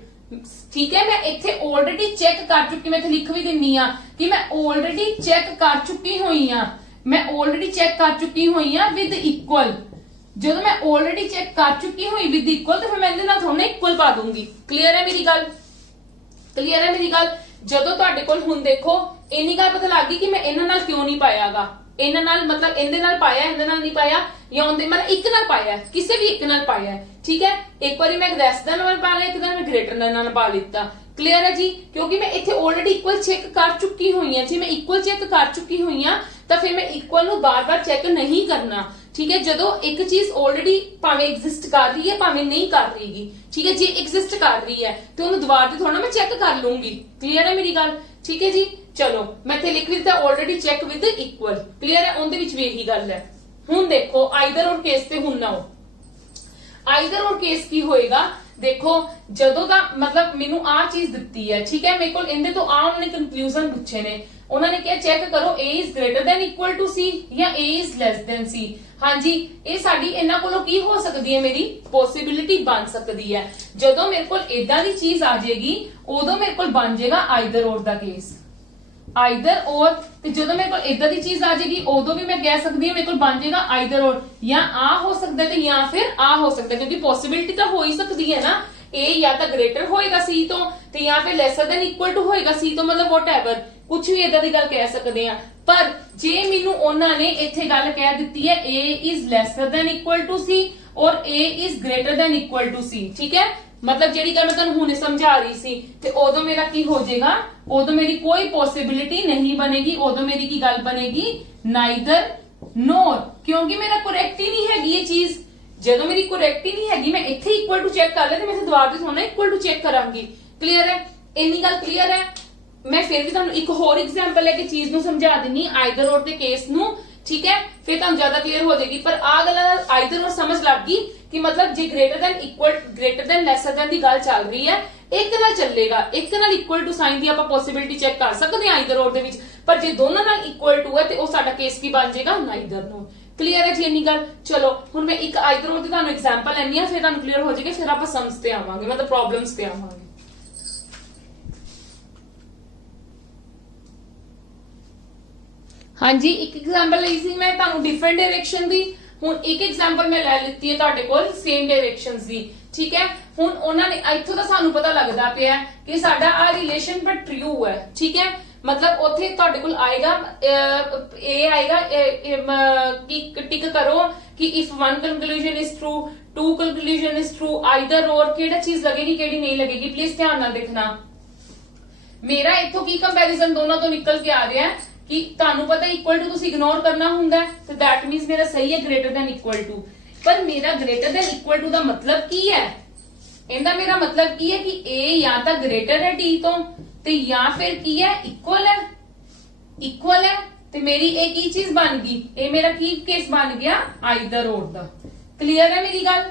ठीक है, मैं इत्थे ऑलरेडी चेक कर चुकी, मैं इत्थे लिख भी दिन्नी आ कि मैं ऑलरेडी चेक कर चुकी हुई हां, मैं ऑलरेडी चेक कर चुकी हुई हां विद इक्वल। जब मैं ऑलरेडी चेक कर चुकी हुई विद इक्वल, तो फिर मैं इहदे नाल थोड़े इक्वल पा दूंगी। क्लियर है मेरी गल, क्लियर है मेरी गल। जदों तुहाडे कोल हुण देखो इन्नी गल पता लग गई कि मैं इन्हां नाल क्यों नहीं पायागा, इन्हां नाल मतलब इहदे नाल पाया, इहदे नाल नहीं पाया, या उनदे मतलब एक नाल पाया, किसी भी एक नाल पाया। ठीक है, एक बारी मैं लेस देन नाल पा लिया, एक बार मैं ग्रेटर देन नाल पा लिता। क्लियर है जी, क्योंकि मैं इत्थे ऑलरेडी इक्वल चेक कर चुकी हुई हां। जी मैं इक्वल चेक कर चुकी हुई हां, तो फिर मैं इक्वल नूं बार-बार चेक नहीं करना। ठीक है, जदों एक चीज ऑलरेडी भावें एग्जिस्ट कर रही है भावें नहीं कर रहीगी, ठीक है, जे एग्जिस्ट कर रही है तो उन्हें दोबारा से थोड़ा मैं चेक कर लूंगी। क्लियर है मेरी गल, ठीक है जी। चलो मैं इत्थे लिख दिता already check with equal. Clear है, उनदे विच भी यही गल है। हुण देखो आइदर और केस ते हुण आओ, आइदर और केस की होएगा। देखो जदों दा मतलब मैनू आ चीज दित्ती है, ठीक है, मेरे को इहदे तो आ उन्होंने कंक्लूजन पूछे ने, उन्होंने क्या चेक करो A is greater than equal to C या A is less than C. हाँ जी, ये साडी इन्हां कोलों की हो सकती है, मेरी पॉसिबिलिटी बन सकती है। जदों मेरे को इदां दी चीज आ जाएगी उदों मेरे को बन जाएगा आइदर और दा केस, आइदर और। ते जदों मेरे को इदां दी चीज आ जाएगी उदों भी मैं कह सकती हूं मेरे को बन जाएगा आइदर और, या आ हो सकता है या फिर आ हो सकता है, क्योंकि पॉसिबिलिटी तो हो ही सकती है ना, ए या तो ग्रेटर होएगा सी तो, ते या फिर लेसर देन इक्वल टू होएगा सी तो, मतलब व्हाटएवर कुछ भी इदां दी गल कह सकते हैं। पर जे मैनू उन्होंने इत्थे गल कह दित्ती है A is lesser than equal to C और A is greater than equal to C, ठीक है, मतलब जेडी गल मैं तुहानू हुणे समझा रही सी, ते उदों मेरा की हो जाएगा, उदों मेरी कोई पॉसिबिलिटी नहीं बनेगी, उदों मेरी की गल बनेगी नाइदर नोर, क्योंकि मेरा करेक्ट ही नहीं हैगी ये चीज। जदों मेरी करेक्ट ही नहीं हैगी, मैं इत्थे इक्वल टू चेक कर लिया, तो मैं दोबारा से थोड़ा इक्वल टू चेक करांगी। क्लियर है, इन्नी गल क्लियर है। मैं फिर भी तुहानू एक होर एग्जाम्पल लेके चीज नू समझा दिनी आइदर और दे केस नू, ठीक है, फिर तुहानू ज्यादा क्लियर हो जाएगी। पर आ गल आइदर और समझ लग गई कि मतलब जे greater than equal greater than lesser than दी गल चल रही है, एक नाल चलेगा, एक नाल इक्वल टू साइन दी आपां पॉसिबिलिटी चेक कर सकते हैं आइदर और दे विच, पर जे दोनों नाल इक्वल टू है तो वो साडा केस की बन जाएगा नाइदर नो। क्लियर है जी इन्नी गल। चलो हुण मैं एक आइदर और दी तुहानू एग्जांपल लैनी है, फिर तुहानू क्लियर हो जाएगी, फिर आपां सम्स ते आवांगे, मतलब प्रॉब्लम्स ते आवांगे। हाँ जी, एक एग्जांपल ली सी मैं तुहानू डिफरेंट डायरेक्शन दी, हुण एक एग्जांपल मैं लै लित्ती है तुहाडे कोल सेम डायरेक्शंस दी, ठीक है। हुण उन्हां ने इत्थों तां सानू पता लगदा पिया कि साडा आ रिलेशन पर ट्रू है, ठीक है, मतलब उत्थे तुहाडे कोल आएगा ए आएगा कि टिक करो कि if one conclusion is true, two conclusion is true, either or केड़ा चीज लगेगी केड़ी नहीं लगेगी, प्लीज ध्यान नाल देखना। मेरा इत्थों की कंपैरिजन दोनों तो निकल के आ रहा है कि तुहानू पता इक्वल टू तुसीं इग्नोर करना हुंदा है, तो दैट मींस मेरा सही है ग्रेटर देन इक्वल टू। पर मेरा ग्रेटर देन इक्वल टू दा मतलब की है, इहदा मेरा मतलब की है कि ए या तां ग्रेटर है डी तो, ते या फिर की है इक्वल है, इक्वल है, ते मेरी ए की चीज बन गई, ए मेरा की केस बन गया आइदर और दा। क्लियर है मेरी गल?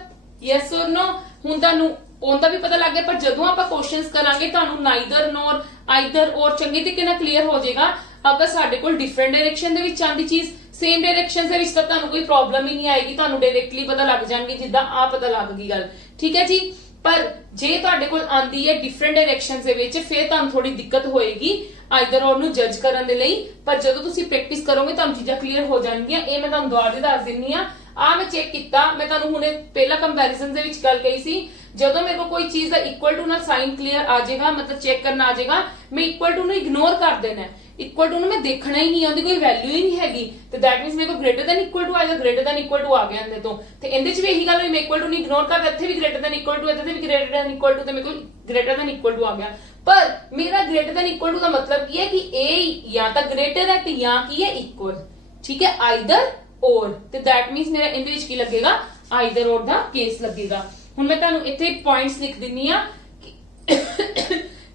यस और नो? हुण तुहानू उनका भी पता लग गया, पर जदों आपां क्वेश्चंस करांगे तुहानू नाइदर नोर आइदर और चंगे तरीके नाल क्लियर हो जाएगा। अगर साडे कोल डिफरेंट डायरेक्शन दे विच आंदी चीज सेम डायरेक्शन दे विच तां तुहानू कोई प्रॉब्लम ही नहीं आएगी, तुहानू डायरेक्टली पता लग जाएगी जिद्दां आ पता लग गई गल, ठीक है जी। पर जे तुहाडे कोल आंदी है डिफरेंट डायरेक्शन दे विच, फिर तुहानू थोड़ी दिक्कत होएगी आइदर और नू जज करन दे लई, पर जदों तुसीं प्रैक्टिस करोगे तुहानू चीजां क्लियर हो जाणगीਆਂ। ਇਹ मैं तुहानू दुआरे दस दिन्नी आ मैं चेक किया, मैं तुहानू हुणे पहला कंपैरिजन दे विच गल कही सी, जदों मेरे को कोई चीज दा इक्वल टू नाल साइन क्लियर आ जाएगा, मतलब चेक करना आ जाएगा, मैं इक्वल टू नू इग्नोर कर देना है, इक्वल टू नू मैं देखना ही नहीं, उहदी कोई वैल्यू ही नहीं हैगी, तो दैट मींस मेरे को ग्रेटर देन इक्वल टू आएगा, ग्रेटर देन इक्वल टू आ गया अंदर तो, ते इहदे च भी यही गल होई, मैं इक्वल टू नू इग्नोर कर, इत्थे भी ग्रेटर देन इक्वल टू, इत्थे भी ग्रेटर देन इक्वल टू, ते मेरे को ग्रेटर देन इक्वल टू आ गया। पर मेरा ग्रेटर देन इक्वल टू का मतलब की है कि ए या तो ग्रेटर है ते या की है इक्वल, ठीक है, आइदर और, ते दैट मींस मेरा इहदे विच की लगेगा आइदर और दा केस लगेगा। हुण मैं तुहानू इत्थे पॉइंट्स लिख दिन्नी आ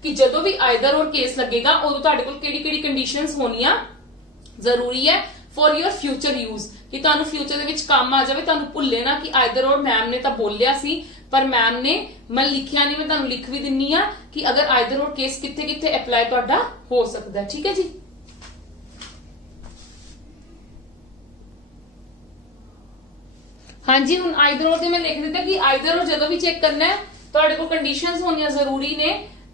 कि जदों भी आइदर और केस लगेगा उदों तुहाडे कोल किहड़ी-किहड़ी कंडीशंस होणियां जरूरी है फॉर योर फ्यूचर यूज, कि तुहानू फ्यूचर दे विच काम आ जावे, तुहानू भुल्ले ना कि आइदर और मैम ने तां बोलिया सी पर मैम ने मैं लिखिया नहीं, मैं तुहानू लिख भी दिन्नी आ कि अगर आइदर और केस किथे-किथे अप्लाई तुहाडा हो सकदा है, ठीक है जी। हाँ जी, हुण आइदर और ते मैं लिख दिता कि आइदर और जदों भी चेक करना है तुहाडे कोल कंडीशंस होणियां जरूरी ने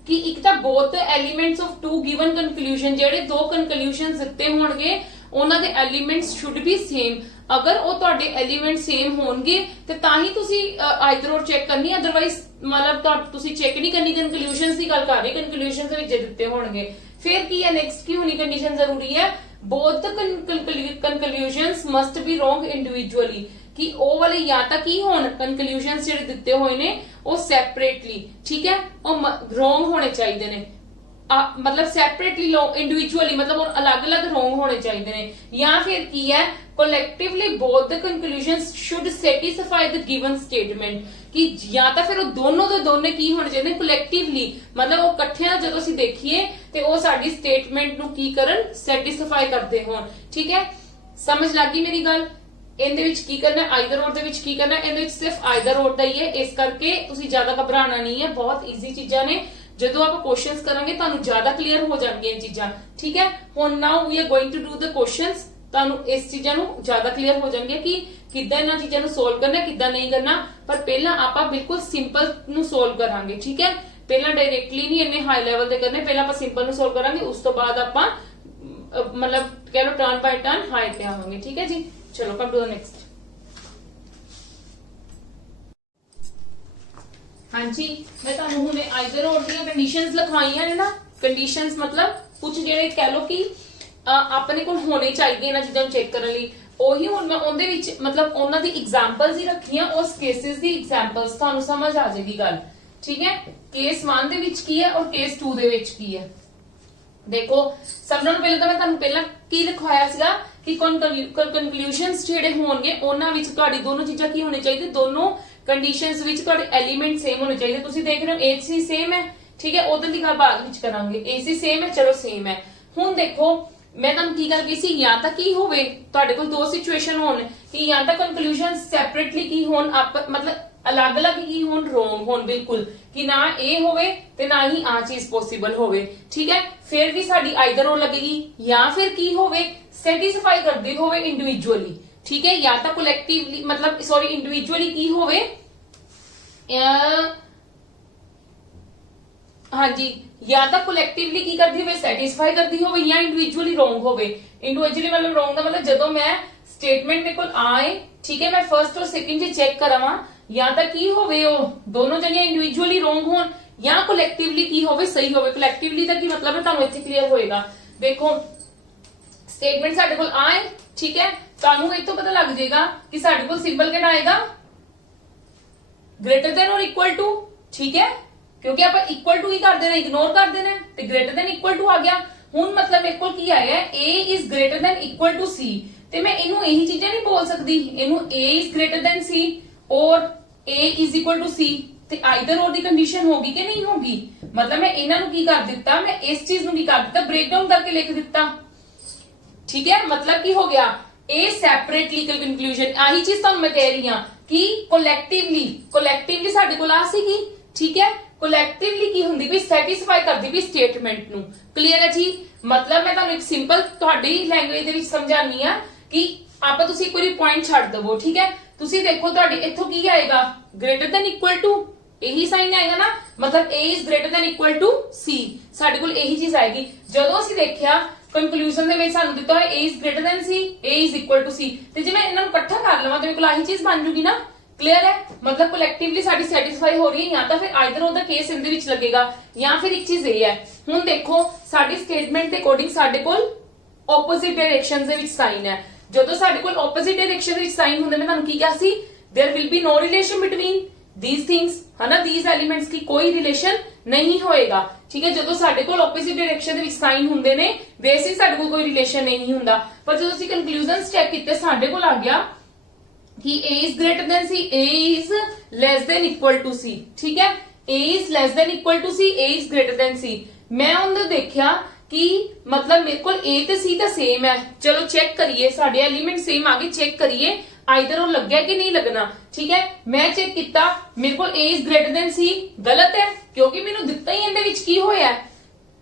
कि एक तां both elements of two given conclusion, जेडे दो कंक्लूजन दिते होणगे उन्हां दे एलिमेंट्स शुड बी सेम। अगर वो तुहाडे एलिमेंट सेम होणगे ते तां ही तुसी आइदर और चेक करनी, अदरवाइज मतलब तुसी चेक नहीं करनी। कंक्लूजन्स दी गल कर रहे, कंक्लूजन्स दे विच दिते होणगे। फिर की है नेक्स्ट की होनी कंडीशन जरूरी है, both conclusions must be wrong individually, कि ओ वाले या तां की होण कंक्लूजन्स जेडे दिते होए ने वो सैपरेटली, ठीक है, रॉन्ग होने चाहिए ने, मतलब सैपरेटली इंडिविजुअली, मतलब और अलग अलग रॉन्ग होने चाहिए ने, या फिर की है collectively both the conclusions should satisfy the given statement, कि या तो फिर दोनों दे दोने की होने चाहिए कोलेक्टिवली, मतलब वो इकट्ठे जदों असीं देखिए ते वो साडी स्टेटमेंट नूं की करन सैटिस्फाई करदे होण, ठीक है। समझ लग गई मेरी गल? इहदे विच की करना है, आइदर और दे विच की करना है, इहदे विच सिर्फ आइदर और दा ही है, इस करके तुसीं ज्यादा घबराना नहीं है, बहुत ईजी चीजां ने, जदों आप क्वेश्चंस करांगे तुहानू ज्यादा क्लियर हो जाणगीਆਂ चीजां, ठीक है। हुण now we are going to do the questions, तुहानू इस चीजां नू ज्यादा क्लियर हो जाणगीਆਂ कि किद्दां इन्हां चीजां नू सोल्व करना है, किद्दां नहीं करना। पर पहला आपां बिल्कुल सिंपल नू सोल्व करांगे, ठीक है। पहला डायरेक्टली नहीं इन्ने हाई लेवल ते करने, पहला आपां सिंपल नू सोल्व करांगे, उस तो बाद आपां मतलब कह लो टर्न बाय टर्न हाई ते आवांगे, ठीक है जी। चलो कम टू द नेक्स्ट। हाँ जी, मैं तुहानू हुणे आइदर और दी कंडीशंस लिखवाईयां ने ना, कंडीशंस मतलब कुछ जेडे कह लो कि अपने कोल होने चाहिए इन्हां चीजां नूं चेक करन लई, ओही हुण मैं उहदे विच मतलब उन्हां दी एग्जांपल्स ही रखियां, उस केसेस दी एग्जांपल्स तुहानू समझ आ जाएगी गल, ठीक है। केस 1 दे विच की है और केस 2 दे विच की है। देखो सब नालों पहले तो मैं तुहानू पहला की लिखवाया सीगा कि कंक्लूजन्स जेडे होणगे उन्हां विच तुहाडी दोनों चीजां की होनी चाहिए, दोनों कंडीशंस विच तुहाडे एलिमेंट सेम होने चाहिए। तुसीं देख रहे हो ए सी सेम है, ठीक है उधर की गल बाद विच करांगे। AC सेम है, चलो सेम है। हुण देखो मैं तुहानूं की गल की सी, या तां की होवे तुहाडे कोल दो सिचुएशन होण कि या तां कंक्लूजन सैपरेटली की होण, मतलब अलग अलग ही होण, रोंग होण बिल्कुल, कि ना ए होवे ते ना ही आ चीज पॉसिबल होवे। ठीक है, फिर भी साडी आइदर और लगेगी, या फिर की होवे सैटिस्फाई करदी होवे इंडिविजुअली। ठीक है, या तो कलेक्टिवली मतलब सॉरी इंडिविजुअली की होवे हाँ जी, या तो कलेक्टिवली की करती होवे सैटिस्फाई करती होवे, या इंडिविजुअली रोंग होवे। इंडिविजुअली मतलब रोंग का मतलब जदों मैं स्टेटमेंट मेरे कोल आए, ठीक है, मैं फर्स्ट और सेकंड जी चेक करावां, या तो की होवे ओ दोनों जनिया इंडिविजुअली रोंग होण, या कलेक्टिवली की होवे सही होवे। कलेक्टिवली दा की मतलब है तुहानूं इत्थे क्लियर होएगा। देखो स्टेटमेंट साडे कोल आए, ठीक है, तुहानूं इत्थों पता लग जाएगा कि साडे कोल सिंबल किहड़ा आएगा, ग्रेटर देन और इक्वल टू। ठीक है, क्योंकि आप इक्वल टू ही कर देना, इग्नोर कर देना, तो ग्रेटर देन इक्वल टू आ गया। हुण मतलब मेरे को की आया A is greater than equal to C, ते मैं इनू यही चीजें नहीं बोल सकती, इनू A is greater than C और A is equal to C, ते आइदर और दी कंडीशन होगी कि नहीं होगी। मतलब मैं इन्हां नू की कर दिता, मैं इस चीज नू की कर दिता, ब्रेक डाउन करके लिख दिता। ठीक है, मतलब की हो गया ए सैपरेट लीगल कंक्लूजन। आही चीज तुहानूं मैं कह रही हां कि कोलैक्टिवली साडे कोल आ सीगी। ठीक है, कोलैक्टिवली की हुंदी भी सैटिस्फाई करदी भी स्टेटमेंट नू। क्लियर है जी। मतलब मैं तुहानूं एक सिंपल तुहाडी लैंग्वेज दे विच समझानी आ कि आपा तुसीं कोई पॉइंट छੱਡ दवो। ठीक है, तुसीं देखो तुहाडे इत्थों की आएगा, ग्रेटर देन इक्वल टू, यही साइन आएगा ना, मतलब A is greater than equal to C, साडे कोल यही चीज आएगी। जदों ਅਸੀਂ देखिया कंक्लूजन दे विच सानू दित्ता होया A is greater than C, A is equal to C, ते जे मैं इन्हां नूं इकट्ठा कर लवां ते मेरे कोल आही चीज बन जूगी ना। क्लियर है, मतलब कलेक्टिवली साडी सैटिस्फाई हो रही है, या तो फिर आइदर ऑफ द केस इनदे विच लगेगा, या फिर एक चीज ये है। हुण देखो साडी स्टेटमेंट दे अकॉर्डिंग साडे कोल ऑपोजिट डायरेक्शंस दे विच साइन है। जदों साडे कोल ऑपोजिट डायरेक्शन दे विच साइन हुंदे, मैं तुहानूं की कहा सी, there will be no relation between these things, है ना, दीज एलिमेंट्स की कोई रिलेशन नहीं होएगा। ठीक है, जदों साडे कोल ऑपोजिट डायरेक्शन दे विच साइन हुंदे ने, वैसे साडे कोल कोई रिलेशन नहीं हुंदा। पर जदों ਅਸੀਂ कंक्लूजनस चेक कीते, साडे कोल आ गया कि a is greater than C, a is less than equal to C. ठीक है, a is less than equal to C, a is greater than C. मैं उन्हें देखा कि मतलब मेरे को a ते c तो सेम है, चलो चेक करिए, साडे एलिमेंट सेम आगे, चेक करिए आइदर और लग गया कि नहीं लगना। ठीक है, मैं चेक किया, मेरे को a is greater then c गलत है, क्योंकि मैनू दिता ही इहदे विच की होया है,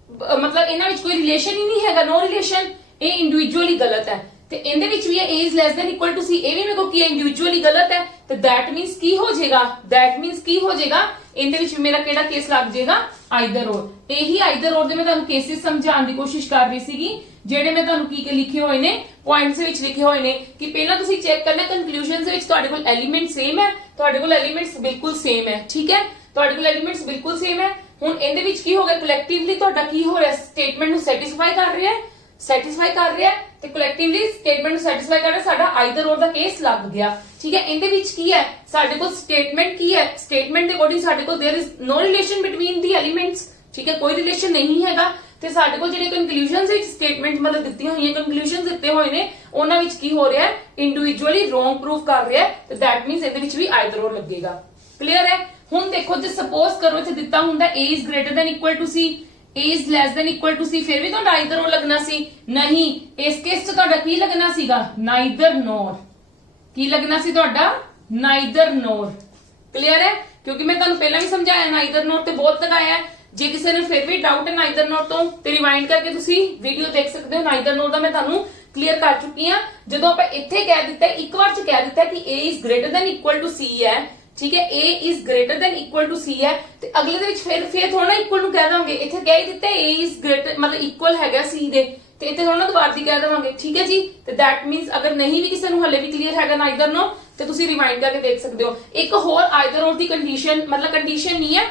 मतलब इन्हां विच कोई रिलेशन ही नहीं हैगा, नो रिलेशन, ए इंडिविजुअली गलत है। ते इहदे विच भी है a is less than equal to c, A भी मेरे को की इंडिविजुअली गलत है, तो दैट मींस की हो जाएगा, दैट मींस की हो जाएगा, इहदे विच मेरा केड़ा केस लग जाएगा, आइदर और। यही आइदर और दे मैं तुहानूं केसेस समझाउण दी कोशिश कर रही सीगी, ਜਿਹੜੇ मैं तुहानूं की लिखे हुए ने, पॉइंट्स ਦੇ ਵਿੱਚ लिखे हुए ने कि पहला ਤੁਸੀਂ चेक करना कंक्लूजन ਦੇ ਵਿੱਚ ਤੁਹਾਡੇ ਕੋਲ एलिमेंट सेम है, ਤੁਹਾਡੇ ਕੋਲ एलिमेंट्स बिल्कुल सेम है। ठीक है, ਤੁਹਾਡੇ ਕੋਲ एलिमेंट्स बिल्कुल सेम है। ਹੁਣ ਇਹਦੇ ਵਿੱਚ ਕੀ ਹੋ ਗਿਆ, ਕਲੈਕਟਿਵਲੀ ਤੁਹਾਡਾ ਕੀ ਹੋ ਰਿਹਾ, ਸਟੇਟਮੈਂਟ ਨੂੰ ਸੈਟੀਸਫਾਈ ਕਰ ਰਿਹਾ ਹੈ, ਤੇ ਕਲੈਕਟਿਵਲੀ ਸਟੇਟਮੈਂਟ ਨੂੰ ਸੈਟੀਸਫਾਈ ਕਰ ਰਿਹਾ, ਸਾਡਾ ਆਈਦਰ ਔਰ ਦਾ ਕੇਸ ਲੱਗ ਗਿਆ। ਠੀਕ ਹੈ, ਇਹਦੇ ਵਿੱਚ ਕੀ ਹੈ, ਸਾਡੇ ਕੋਲ ਸਟੇਟਮੈਂਟ ਕੀ ਹੈ, ਸਟੇਟਮੈਂਟ ਦੇ ਅਕੋਰਡਿੰਗ ਸਾਡੇ ਕੋਲ there is no relation between the elements. ठीक है, कोई रिलेशन नहीं हैगा, ਤੇ ਸਾਡੇ ਕੋਲ ਜਿਹੜੇ ਕੰਕਲੂਜਨਸ ਵਿੱਚ ਸਟੇਟਮੈਂਟ ਮਤਲਬ ਦਿੱਤੀਆਂ ਹੋਈਆਂ, ਕੰਕਲੂਜਨਸ ਦਿੱਤੇ ਹੋਏ ਨੇ, ਉਹਨਾਂ ਵਿੱਚ ਕੀ ਹੋ ਰਿਹਾ ਹੈ, ਇੰਡੀਵਿਜੂਅਲੀ ਰੋਂਗ ਪ੍ਰੂਫ ਕਰ ਰਿਹਾ ਹੈ, ਤੇ ਦੈਟ ਮੀਨਸ ਇਹਦੇ ਵਿੱਚ ਵੀ ਆਈਦਰ ਔਰ ਲੱਗੇਗਾ। ਕਲੀਅਰ ਹੈ। ਹੁਣ ਦੇਖੋ ਜੇ ਸਪੋਜ਼ ਕਰੋ ਇੱਥੇ ਦਿੱਤਾ ਹੁੰਦਾ a is greater than equal to c, a is less than equal to c, ਫਿਰ ਵੀ ਤੁਹਾਡਾ ਆਈਦਰ ਔਰ ਲੱਗਣਾ ਸੀ, ਨਹੀਂ, ਇਸ ਕੇਸ 'ਚ ਤੁਹਾਡਾ ਕੀ ਲੱਗਣਾ ਸੀਗਾ, ਨਾਈਦਰ ਨੋਰ। ਕੀ ਲੱਗਣਾ ਸੀ ਤੁਹਾਡਾ, ਨਾਈਦਰ ਨੋਰ। ਕਲੀਅਰ ਹੈ, ਕਿਉਂਕਿ ਮੈਂ ਤੁਹਾਨੂੰ ਪਹਿਲਾਂ ਵੀ ਸਮਝਾਇਆ ਨਾਈਦਰ ਨੋਰ ਤੇ ਬਹੁਤ ਲਗਾਇਆ ਹੈ। ਜੇ ਕਿਸੇ ਨੂੰ ਫਿਰ ਵੀ ਡਾਊਟ ਹੈ ਨਾਈਦਰ ਨੋਰ ਤੋਂ, ਤੇ ਰਿਵਾਈਂਡ ਕਰਕੇ ਤੁਸੀਂ ਵੀਡੀਓ ਦੇਖ ਸਕਦੇ ਹੋ, ਨਾਈਦਰ ਨੋਰ ਦਾ ਮੈਂ ਤੁਹਾਨੂੰ ਕਲੀਅਰ ਕਰ ਚੁੱਕੀ ਹਾਂ। ਜਦੋਂ ਆਪਾਂ ਇੱਥੇ ਕਹਿ ਦਿੱਤਾ, ਇੱਕ ਵਾਰ ਚ ਕਹਿ ਦਿੱਤਾ ਕਿ a is greater than equal to c ਹੈ, ਠੀਕ ਹੈ, a is greater than equal to c ਹੈ, ਤੇ ਅਗਲੇ ਦੇ ਵਿੱਚ ਫਿਰ ਥੋੜਾ ਇਕੁਅਲ ਨੂੰ ਕਹਿ ਦਾਂਗੇ। ਇੱਥੇ ਕਹਿ ਹੀ ਦਿੱਤਾ a ਇਜ਼ ਗ੍ਰੇਟਰ ਮਤਲਬ ਇਕੁਅਲ ਹੈਗਾ c ਦੇ, ਤੇ ਇੱਥੇ ਥੋੜਾ ਦੁਬਾਰਾ ਦੀ ਕਹਿ ਦੇਵਾਂਗੇ। ਠੀਕ ਹੈ ਜੀ, ਤੇ ਦੈਟ ਮੀਨਸ ਅਗਰ ਨਹੀਂ ਵੀ ਕਿਸੇ ਨੂੰ ਹਲੇ ਵੀ ਕਲੀਅਰ ਹੈਗਾ ਨਾਈਦਰ ਨੋ, ਤੇ ਤੁਸੀਂ ਰਿਵਾਈਂਡ ਕਰਕੇ ਦੇਖ ਸਕਦੇ ਹੋ। ਇੱਕ ਹੋਰ ਆਈਦਰ ਔਰ ਦੀ ਕੰਡੀਸ਼ਨ, ਮਤਲਬ ਕੰਡੀਸ਼ਨ ਨਹੀਂ ਹੈ,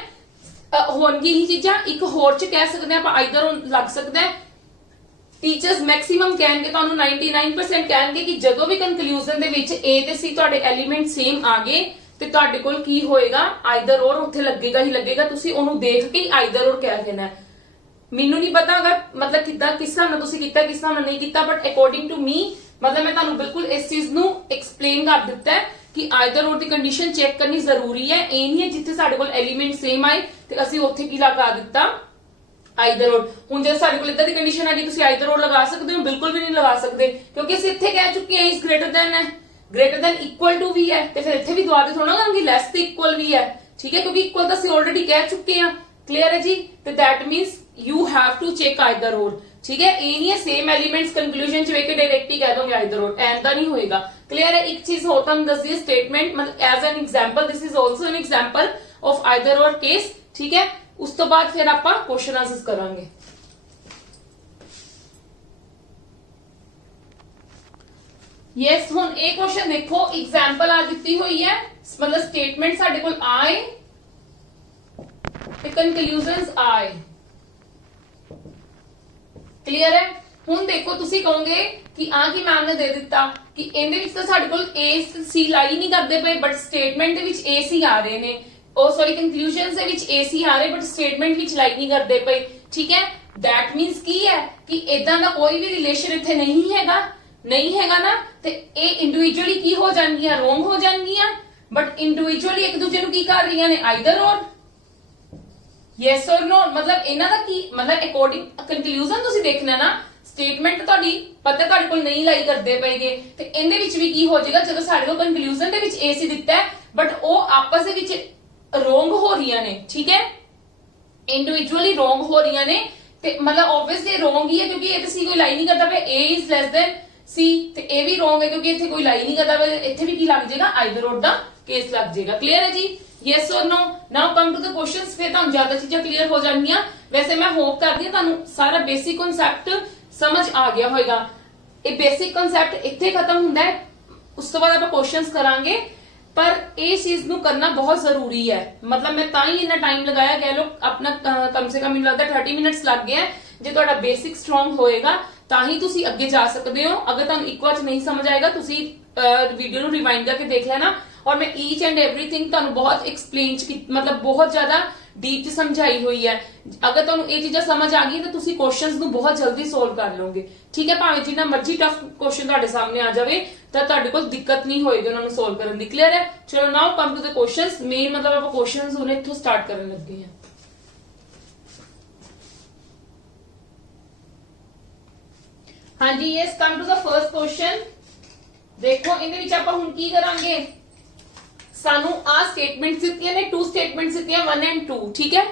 ਹੋਣਗੀ ਹੀ ਚੀਜ਼ਾਂ, ਇੱਕ ਹੋਰ ਚ ਕਹਿ ਸਕਦੇ ਆਪਾਂ ਆਈਦਰ ਲੱਗ ਸਕਦਾ ਹੈ। ਟੀਚਰਸ ਮੈਕਸਿਮਮ ਕਹਿਣਗੇ, ਤੁਹਾਨੂੰ 99% ਕਹਿਣਗੇ ਕਿ ਜਦੋਂ ਵੀ ਕੰਕਲੂਜਨ ਦੇ ਵਿੱਚ a ਤੇ c ਤੁਹਾਡੇ ਐਲੀਮੈਂਟ ਸੇਮ ਆ ਗਏ, ਤੇ ਤੁਹਾਡੇ ਕੋਲ ਕੀ ਹੋਏਗਾ, ਆਈਦਰ ਔਰ ਉੱਥੇ ਲੱਗੇਗਾ ਹੀ ਲੱਗੇਗਾ, ਤੁਸੀਂ ਉਹਨੂੰ ਦੇਖ ਕੇ ਆਈਦਰ ਔਰ ਕਹਿ ਦੇਣਾ। ਮੈਨੂੰ ਨਹੀਂ ਪਤਾ ਅਗਰ ਮਤਲਬ ਕਿੱਦਾਂ, ਕਿਸ ਹਿਸਾਬ ਨਾਲ ਤੁਸੀਂ ਕੀਤਾ, ਕਿਸ ਹਿਸਾਬ ਨਾਲ ਨਹੀਂ ਕੀਤਾ, ਬਟ ਅਕੋਰਡਿੰਗ ਟੂ ਮੀ, ਮਤਲਬ ਮੈਂ ਤੁਹਾਨੂੰ ਬਿਲਕੁਲ ਇਸ ਚੀਜ਼ ਨੂੰ ਐਕਸਪਲੇਨ ਕਰ ਦਿੱਤਾ ਹੈ ਕਿ ਆਈਦਰ ਔਰ ਦੀ ਕੰਡੀਸ਼ਨ ਚੈੱਕ ਕਰਨੀ ਜ਼ਰੂਰੀ ਹੈ। ਇਹ ਨਹੀਂ ਹੈ ਜਿੱਥੇ ਸਾਡੇ ਕੋਲ ਐਲੀਮੈਂਟ ਸੇਮ ਆਏ ਤੇ ਅਸੀਂ ਉੱਥੇ ਕੀ ਲਗਾ ਦਿੱਤਾ ਆਈਦਰ ਔਰ। ਹੁਣ ਜੇ ਸਾਡੇ ਕੋਲ ਇਦਾਂ ਦੀ ਕੰਡੀਸ਼ਨ ਆ ਗਈ ਤੁਸੀਂ ਆਈਦਰ ਔਰ ਲਗਾ ਸਕਦੇ ਹੋ? ਬਿਲਕੁਲ ਵੀ ਨਹੀਂ ਲਗਾ ਸਕਦੇ, ਕਿਉਂਕਿ ਅਸੀਂ ਇੱਥੇ ਕਹਿ ਚੁੱਕੇ ਹਾਂ ਇਸ ਗ੍ਰੇਟਰ ਦੈਨ ਹੈ, ਗ੍ਰੇਟਰ ਦੈਨ ਇਕੁਅਲ ਟੂ ਵੀ ਹੈ, ਤੇ ਫਿਰ ਇੱਥੇ ਵੀ ਦੁਬਾਰਾ ਥੋੜਾ ਕਹਾਂਗੇ ਲੈਸ ਤੇ ਇਕੁਅਲ ਵੀ ਹੈ, ਠੀਕ ਹੈ, ਕਿਉਂਕਿ ਇਕੁਅਲ ਤਾਂ ਅਸੀਂ ਆਲਰੇਡੀ ਕਹਿ ਚੁੱਕੇ ਹਾਂ। क्लियर है जी? तो that means you have to check either or, ठीक है। ये नहीं है सेम एलिमेंट्स कंक्लूजन च वेके डायरेक्ट ही कह दोगे आइदर और, ऐसा नहीं होएगा। क्लियर है? एक चीज होता हम दस दिए स्टेटमेंट मतलब as an example, this is also an example of either or case, ठीक है। उस तो बाद फिर आप क्वेश्चन आंसर्स करांगे। यस, हुन एक क्वेश्चन देखो, एग्जांपल आ दी हुई है, मतलब स्टेटमेंट साडे कोल आए ਤੇ ਕੰਕਲੂਜਨਸ ਆਏ। ਕਲੀਅਰ ਹੈ? ਹੁਣ ਦੇਖੋ ਤੁਸੀਂ ਕਹੋਗੇ ਕਿ ਆ ਕੀ ਮੈਮ ਨੇ ਦੇ ਦਿੱਤਾ ਕਿ ਇਹਦੇ ਵਿੱਚ ਤਾਂ ਸਾਡੇ ਕੋਲ A C ਲਾਈ ਨਹੀਂ ਕਰਦੇ ਪਏ, ਬਟ ਸਟੇਟਮੈਂਟ ਦੇ ਵਿੱਚ A C ਆ ਰਹੇ ਨੇ, ਉਹ ਸੌਰੀ ਕੰਕਲੂਜਨਸ ਦੇ ਵਿੱਚ A C ਆ ਰਹੇ ਬਟ ਸਟੇਟਮੈਂਟ ਵਿੱਚ ਲਾਈ ਨਹੀਂ ਕਰਦੇ ਪਏ, ਠੀਕ ਹੈ। ਦੈਟ ਮੀਨਸ ਕੀ ਹੈ ਕਿ ਇਦਾਂ ਦਾ ਕੋਈ ਵੀ ਰਿਲੇਸ਼ਨ ਇੱਥੇ ਨਹੀਂ ਹੈਗਾ, ਨਹੀਂ ਹੈਗਾ ਨਾ, ਤੇ ਇਹ ਇੰਡੀਵਿਜੂਅਲੀ ਕੀ ਹੋ ਜਾਣਗੀਆਂ, ਰੋਂਗ ਹੋ ਜਾਣਗੀਆਂ, ਬਟ ਇੰਡੀਵਿਜੂਅਲੀ ਇੱਕ ਦੂਜੇ ਨੂੰ ਕੀ ਕਰ ਰਹੀਆਂ ਨੇ, ਆਈਦਰ ਔਰ। ਯੈਸ ਔਰ ਨੋ, ਮਤਲਬ ਇਹਨਾਂ ਦਾ ਕੀ ਮਤਲਬ ਅਕੋਰਡਿੰਗ ਕੰਕਲੂਜਨ ਤੁਸੀਂ ਦੇਖਣਾ ਨਾ, ਸਟੇਟਮੈਂਟ ਤੁਹਾਡੀ ਪਤਾ ਤੁਹਾਡੇ ਕੋਲ ਨਹੀਂ ਲਾਈ ਕਰਦੇ ਪਏਗੇ, ਤੇ ਇਹਦੇ ਵਿੱਚ ਵੀ ਕੀ ਹੋ ਜਾਏਗਾ, ਜਦੋਂ ਸਾਡੇ ਕੋਲ ਕੰਕਲੂਜਨ ਦੇ ਵਿੱਚ AC ਦਿੱਤਾ ਹੈ ਬਟ ਉਹ ਆਪਸ ਦੇ ਵਿੱਚ ਰੋਂਗ ਹੋ ਰਹੀਆਂ ਨੇ, ਠੀਕ ਹੈ, ਇੰਡੀਵਿਜੂਅਲੀ ਰੋਂਗ ਹੋ ਰਹੀਆਂ ਨੇ, ਤੇ ਮਤਲਬ ਆਬਵੀਅਸਲੀ ਰੋਂਗ ਹੀ ਹੈ ਕਿਉਂਕਿ ਇਹ ਤਾਂ ਸੀ ਕੋਈ ਲਾਈ ਨਹੀਂ ਕਰਦਾ ਪਿਆ, A is less than C, ਤੇ ਇਹ ਵੀ ਰੋਂਗ ਹੈ ਕਿਉਂਕਿ ਇੱਥੇ ਕੋਈ ਲਾਈ ਨਹੀਂ ਕਰਦਾ ਪਿਆ, ਇੱਥੇ ਵੀ ਕੀ ਲੱਗ ਜਾਏਗਾ, ਆਈਦਰ ਔਰ ਦਾ ਕੇਸ ਲੱਗ ਜਾਏਗਾ। ਕਲੀਅਰ ਹੈ ਜੀ? yes or no? now come to the questions, ਫਿਰ ਤੁਹਾਨੂੰ ਜ਼ਿਆਦਾ ਚੀਜ਼ਾਂ ਕਲੀਅਰ ਹੋ ਜਾਣਗੀਆਂ। ਵੈਸੇ ਮੈਂ ਹੋਪ ਕਰਦੀ ਹਾਂ ਤੁਹਾਨੂੰ ਸਾਰਾ ਬੇਸਿਕ ਕਨਸੈਪਟ ਸਮਝ ਆ ਗਿਆ ਹੋਵੇਗਾ। ਇਹ ਬੇਸਿਕ ਕਨਸੈਪਟ ਇੱਥੇ ਖਤਮ ਹੁੰਦਾ ਹੈ, ਉਸ ਤੋਂ ਬਾਅਦ ਆਪਾਂ ਕੁਐਸਚਨਸ ਕਰਾਂਗੇ, ਪਰ ਇਹ ਚੀਜ਼ ਨੂੰ ਕਰਨਾ ਬਹੁਤ ਜ਼ਰੂਰੀ ਹੈ। ਮਤਲਬ ਮੈਂ ਤਾਂ ਹੀ ਇੰਨਾ ਟਾਈਮ ਲਗਾਇਆ, ਕਹਿ ਲਓ ਆਪਣਾ ਕਮ ਸੇ ਕਮ ਮੈਨੂੰ ਲੱਗਦਾ 30 ਮਿੰਟਸ ਲੱਗ ਗਏ। ਜੇ ਤੁਹਾਡਾ ਬੇਸਿਕ ਸਟਰੋਂਗ ਹੋਏਗਾ ਤਾਂ ਹੀ ਤੁਸੀਂ ਅੱਗੇ ਜਾ ਸਕਦੇ ਹੋ। ਅਗਰ ਤੁਹਾਨੂੰ ਇੱਕ ਵਾਰ ਚ ਨਹੀਂ ਸਮਝ ਆਏਗਾ ਤੁਸੀਂ ਵੀਡੀਓ ਨੂੰ ਰਿਵਾਈਂਡ ਕਰਕੇ ਦੇਖ ਲੈਣਾ, और मैं ईच एंड एवरीथिंग ਤੁਹਾਨੂੰ ਬਹੁਤ ਐਕਸਪਲੇਨ मतलब बहुत ज्यादा डीप ਚ ਸਮਝਾਈ ਹੋਈ ਹੈ। ਅਗਰ ਤੁਹਾਨੂੰ ਇਹ ਚੀਜ਼ਾਂ ਸਮਝ ਆ ਗਈ ਤਾਂ ਤੁਸੀਂ ਕੁਐਸਚਨਸ ਨੂੰ ਬਹੁਤ ਜਲਦੀ ਸੋਲਵ ਕਰ ਲਓਗੇ, ਠੀਕ ਹੈ। ਭਾਵੇਂ ਜਿੰਨਾ ਮਰਜ਼ੀ ਟਫ ਕੁਐਸਚਨ ਤੁਹਾਡੇ ਸਾਹਮਣੇ ਆ ਜਾਵੇ ਤਾਂ ਤੁਹਾਡੇ ਕੋਲ ਦਿੱਕਤ ਨਹੀਂ ਹੋਏਗੀ ਉਹਨਾਂ ਨੂੰ ਸੋਲਵ ਕਰਨ ਦੀ। ਕਲੀਅਰ ਹੈ? ਚਲੋ now come to the questions. Main मतलब ਆਪਾਂ ਕੁਐਸਚਨਸ ਹੁਣ ਇੱਥੋਂ ਸਟਾਰਟ ਕਰਨ ਲੱਗੇ ਹਾਂ। ਹਾਂਜੀ yes, come to the first question. ਦੇਖੋ ਇਹਦੇ ਵਿੱਚ ਆਪਾਂ ਹੁਣ ਕੀ ਕਰਾਂਗੇ, ਸਾਨੂੰ ਆ ਸਟੇਟਮੈਂਟਸ ਦਿੱਤੀਆਂ ਨੇ, 2 ਸਟੇਟਮੈਂਟਸ ਦਿੱਤੀਆਂ 1 ਐਂਡ 2, ਠੀਕ ਹੈ।